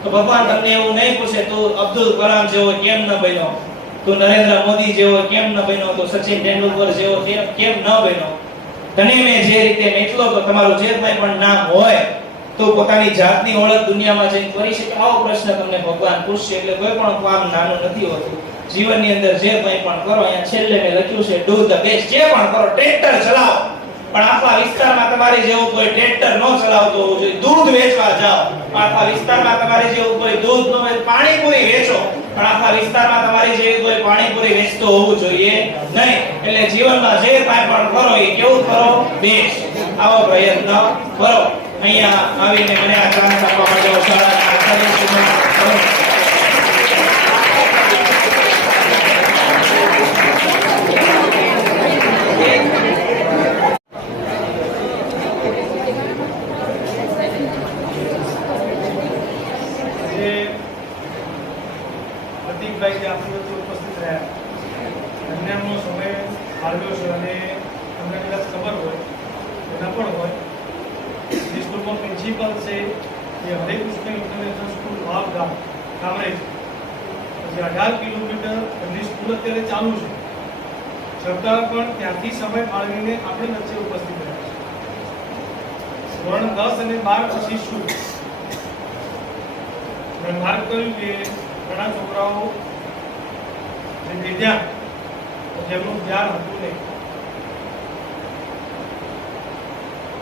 તો ભગવાન તમને એવું નહીં પૂછે તું અબ્દુલ કલામ જેવો કેમ ન બન્યો, તું નરેન્દ્ર મોદી જેવો કેમ ન બન્યો, તું સચિન તેંડુલકર જેવો કેમ ન બન્યો. તને મેં જે રીતે મેટલો તો તમારું જે કંઈ પણ નામ હોય તો પોતાની જાતની ઓળખ દુનિયામાં જઈને કરી શકે, આવો પ્રશ્ન તમને ભગવાન પૂછશે. એટલે કોઈ પણ કામ નાનું નથી હોતું. જીવનની અંદર જે કંઈ પણ કરો, અહીંયા છેલ્લે મેં લખ્યું છે ડુ ધ બેસ્ટ. જે પણ કરો, ટ્રેક્ટર ચલાવો પણ આખા વિસ્તારમાં તમારી જેવું કોઈ ટ્રેક્ટર ન ચલાવતો હોવું જોઈએ. દૂધ વેચવા જાઓ, આખા વિસ્તારમાં તમારી જેવું કોઈ દૂધ ન વેચ, પાણીપુરી વેચો પણ આખા વિસ્તારમાં તમારી જેવી કોઈ પાણીપુરી વેચતો હોવું જોઈએ નહીં. એટલે જીવનમાં જે કાંઈ પણ કરો એ કેવું કરો? બેસ્ટ. આવો પ્રયત્ન કરો. અહીંયા આવીને મને આ ચાન્સ આપવા માટે શાળાના આચાર્યશ્રીનો પ્રતિકભાઈ જે આપણી વચ્ચે ઉપસ્થિત રહ્યા, એમનો સમય ફાળવ્યો છે અને તમને કદાચ ખબર હોય કે ન પણ હોય, જે સ્કૂલમાં પ્રિન્સિપલ છે એ હરે કૃષ્ણ ઇન્ટરનેશનલ સ્કૂલ વાવગામ કામરેજ, પછી 18 કિલોમીટર એમની સ્કૂલ અત્યારે ચાલુ છે, છતાં પણ ત્યાંથી સમય ફાળવીને આપણી વચ્ચે ઉપસ્થિત રહ્યા છે. ધોરણ 10 અને 12 પછી શું મેં માર્ક કર્યું કે ઘણા છોકરાઓ જે વિદ્યા જેમનું ધ્યાન હતું નહીં.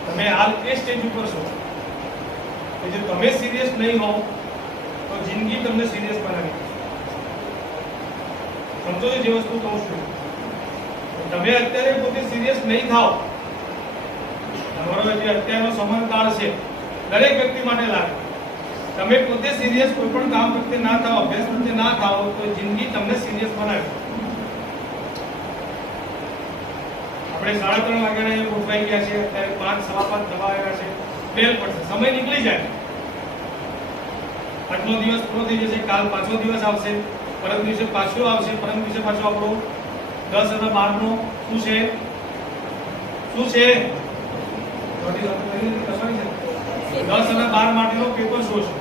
તમે હાલ એ સ્ટેજ ઉપર છો કે જો તમે સિરિયસ નહીં હો તો જિંદગી તમને સિરિયસ બનાવી સમજો જે વસ્તુ કહું છું. તમે અત્યારે પોતે સિરિયસ નહીં થાઓ, તમારો જે અત્યારનો સમયકાળ છે દરેક વ્યક્તિ માટે લાગે, તમે પોતે સિરિયસ કોઈ પણ કામ પ્રત્યે ના થાઓ, અભ્યાસ પ્રત્યે ના થાઓ તો જિંદગી તમને સિરિયસ બનાવે. આપણે 3:30 વાગ્યાના ગોઠવાઈ ગયા છે, અત્યારે 5, 5:15 થવા આવ્યા છે, બેલ પડશે, સમય નીકળી જાય. આજનો દિવસ પૂરો થઈ જશે, કાલ પાછો દિવસ આવશે, પરમ દિવસે પાછો આવશે, પરમ દિવસે પાછો આપણો 10 અને 12 નો શું છે નોટિસ આપી કસવાઈ છે 10 અને 12 માટેનો પેપર શો છે.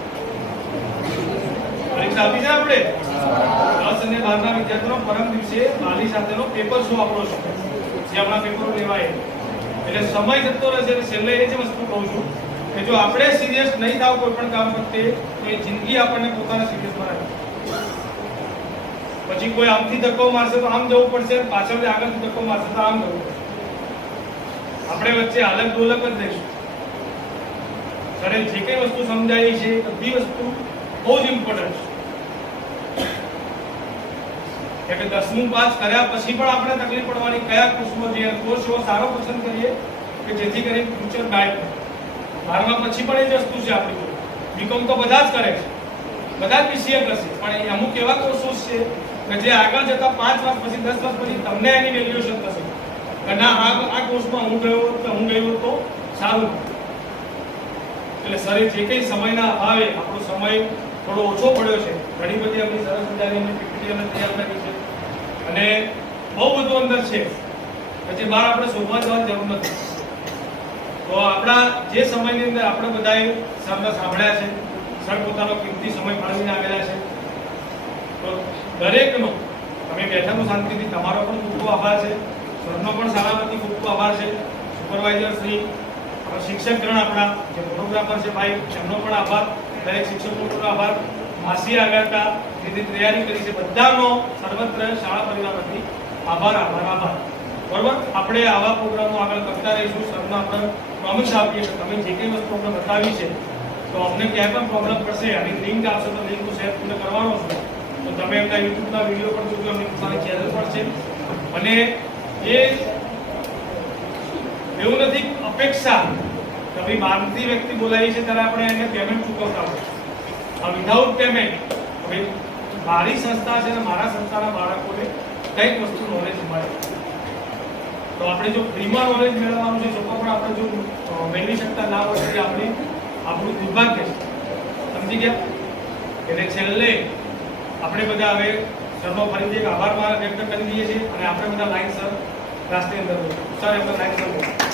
પરીક્ષા આપી છે આપણે 10 અને 12 ના વિદ્યાર્થીઓ પરમ દિવસે વાલી સાથેનો પેપર શો આપણો છે, જે આપણા પેપરો લેવાય. એટલે સમય જતો રહેશે. એટલે છેલ્લે એ જ વસ્તુ કહું છું કે જો આપણે સિરિયસ નહીં થાવ કોઈ પણ કામ પ્રત્યે તો એ જિંદગી આપણને પોતાને સિરિયસ બનાવે. પછી કોઈ આમથી ધક્કો મારશે તો આમ જવું પડશે, પાછળથી આગળથી ધક્કો મારશે તો આમ જવું પડશે. આપણે વચ્ચે હાલત ડોલક જ રહીશું. ત્યારે જે કઈ વસ્તુ સમજાય છે બધી વસ્તુ બહુ જ ઇમ્પોર્ટન્ટ છે. કે 10મું પાસ કર્યા પછી પણ આપણે તકલીફ પડવાની, કયા કોર્સમાં જઈએ, કોર્સ એવો સારો પસંદ કરીએ કે જેથી કરીને ફ્યુચર બ્રાઇટ થાય. 12મા પછી પણ એ જ વસ્તુ છે આપણી જોડે. બીકોમ તો બધા જ કરે છે, બધા જ બીસીએ કરશે, પણ અમુક એવા કોર્સો છે કે જે આગળ જતા 5 વર્ષ પછી 10 વર્ષ પછી તમને એની વેલ્યુએશન થશે કે ના આ કોર્સમાં હું ગયો તો સારું. એટલે સરે જે કંઈ સમયના અભાવે આપણો સમય થોડો ઓછો પડ્યો છે. ઘણી બધી આપણી સરસ મજાની પીપીટી અમે તૈયાર કરી છે અને બહુ બધું અંદર છે પછી બહાર આપણે શોધવા જવાની જરૂર નથી. તો આપણા જે સમયની અંદર આપણે બધાએ શબ્દ સાંભળ્યા છે, સર પોતાનો કિંમતી સમય ફાળવીને આવેલા છે, તો દરેકનો તમે બેઠાનું શાંતિથી તમારો પણ ખૂબ ખૂબ આભાર છે, સરનો પણ સલામતી ખૂબ ખૂબ આભાર છે, સુપરવાઇઝર શ્રી, શિક્ષકગણ આપણા જે ફોટોગ્રાફર છે ભાઈ એમનો પણ આભાર, દરેક શિક્ષકોનો પણ આભાર, માસી આવ્યા હતા, જેની તૈયારી કરી છે, બધાનો સર્વત્ર શાળા પરિવાર વતી આભાર આભાર આભાર. બરોબર, આપણે આવા પ્રોગ્રામો આગળ કરતા રહીશું. સરનો આપણે પ્રોમિસ આપીએ કે તમે જે કંઈ વસ્તુ અમને બતાવી છે તો અમને ક્યાંય પણ પ્રોબ્લેમ પડશે અને લિંક આવશે તો લિંક શેર તમને કરવાનો છે. તો તમે એમના યુટ્યુબના વિડીયો પણ જોજો, એમની પોતાની ચેનલ પણ છે. અને એ એવું નથી અપેક્ષા કે ભાઈ બહારથી વ્યક્તિ બોલાવી છે ત્યારે આપણે એને પેમેન્ટ ચૂકવતા હોય. આ વિધાઉટ પેમેન્ટ ભાઈ મારી સંસ્થા છે ને મારા સંસ્થાના બાળકોને કંઈક વસ્તુ નોલેજ મળે. તો આપણે જો ફ્રીમાં નોલેજ મેળવવાનું છે છતાં પણ આપણે જો મેળવી શકતા ના હોય તો આપણું દુર્ભાગ્ય છે. સમજી ગયા? એટલે છેલ્લે આપણે બધા હવે સરનો ફરીથી એક આભાર વ્યક્ત કરી દઈએ છીએ અને આપણે બધા લાઈન સર ક્લાસની અંદર સર એમને લાઈન સર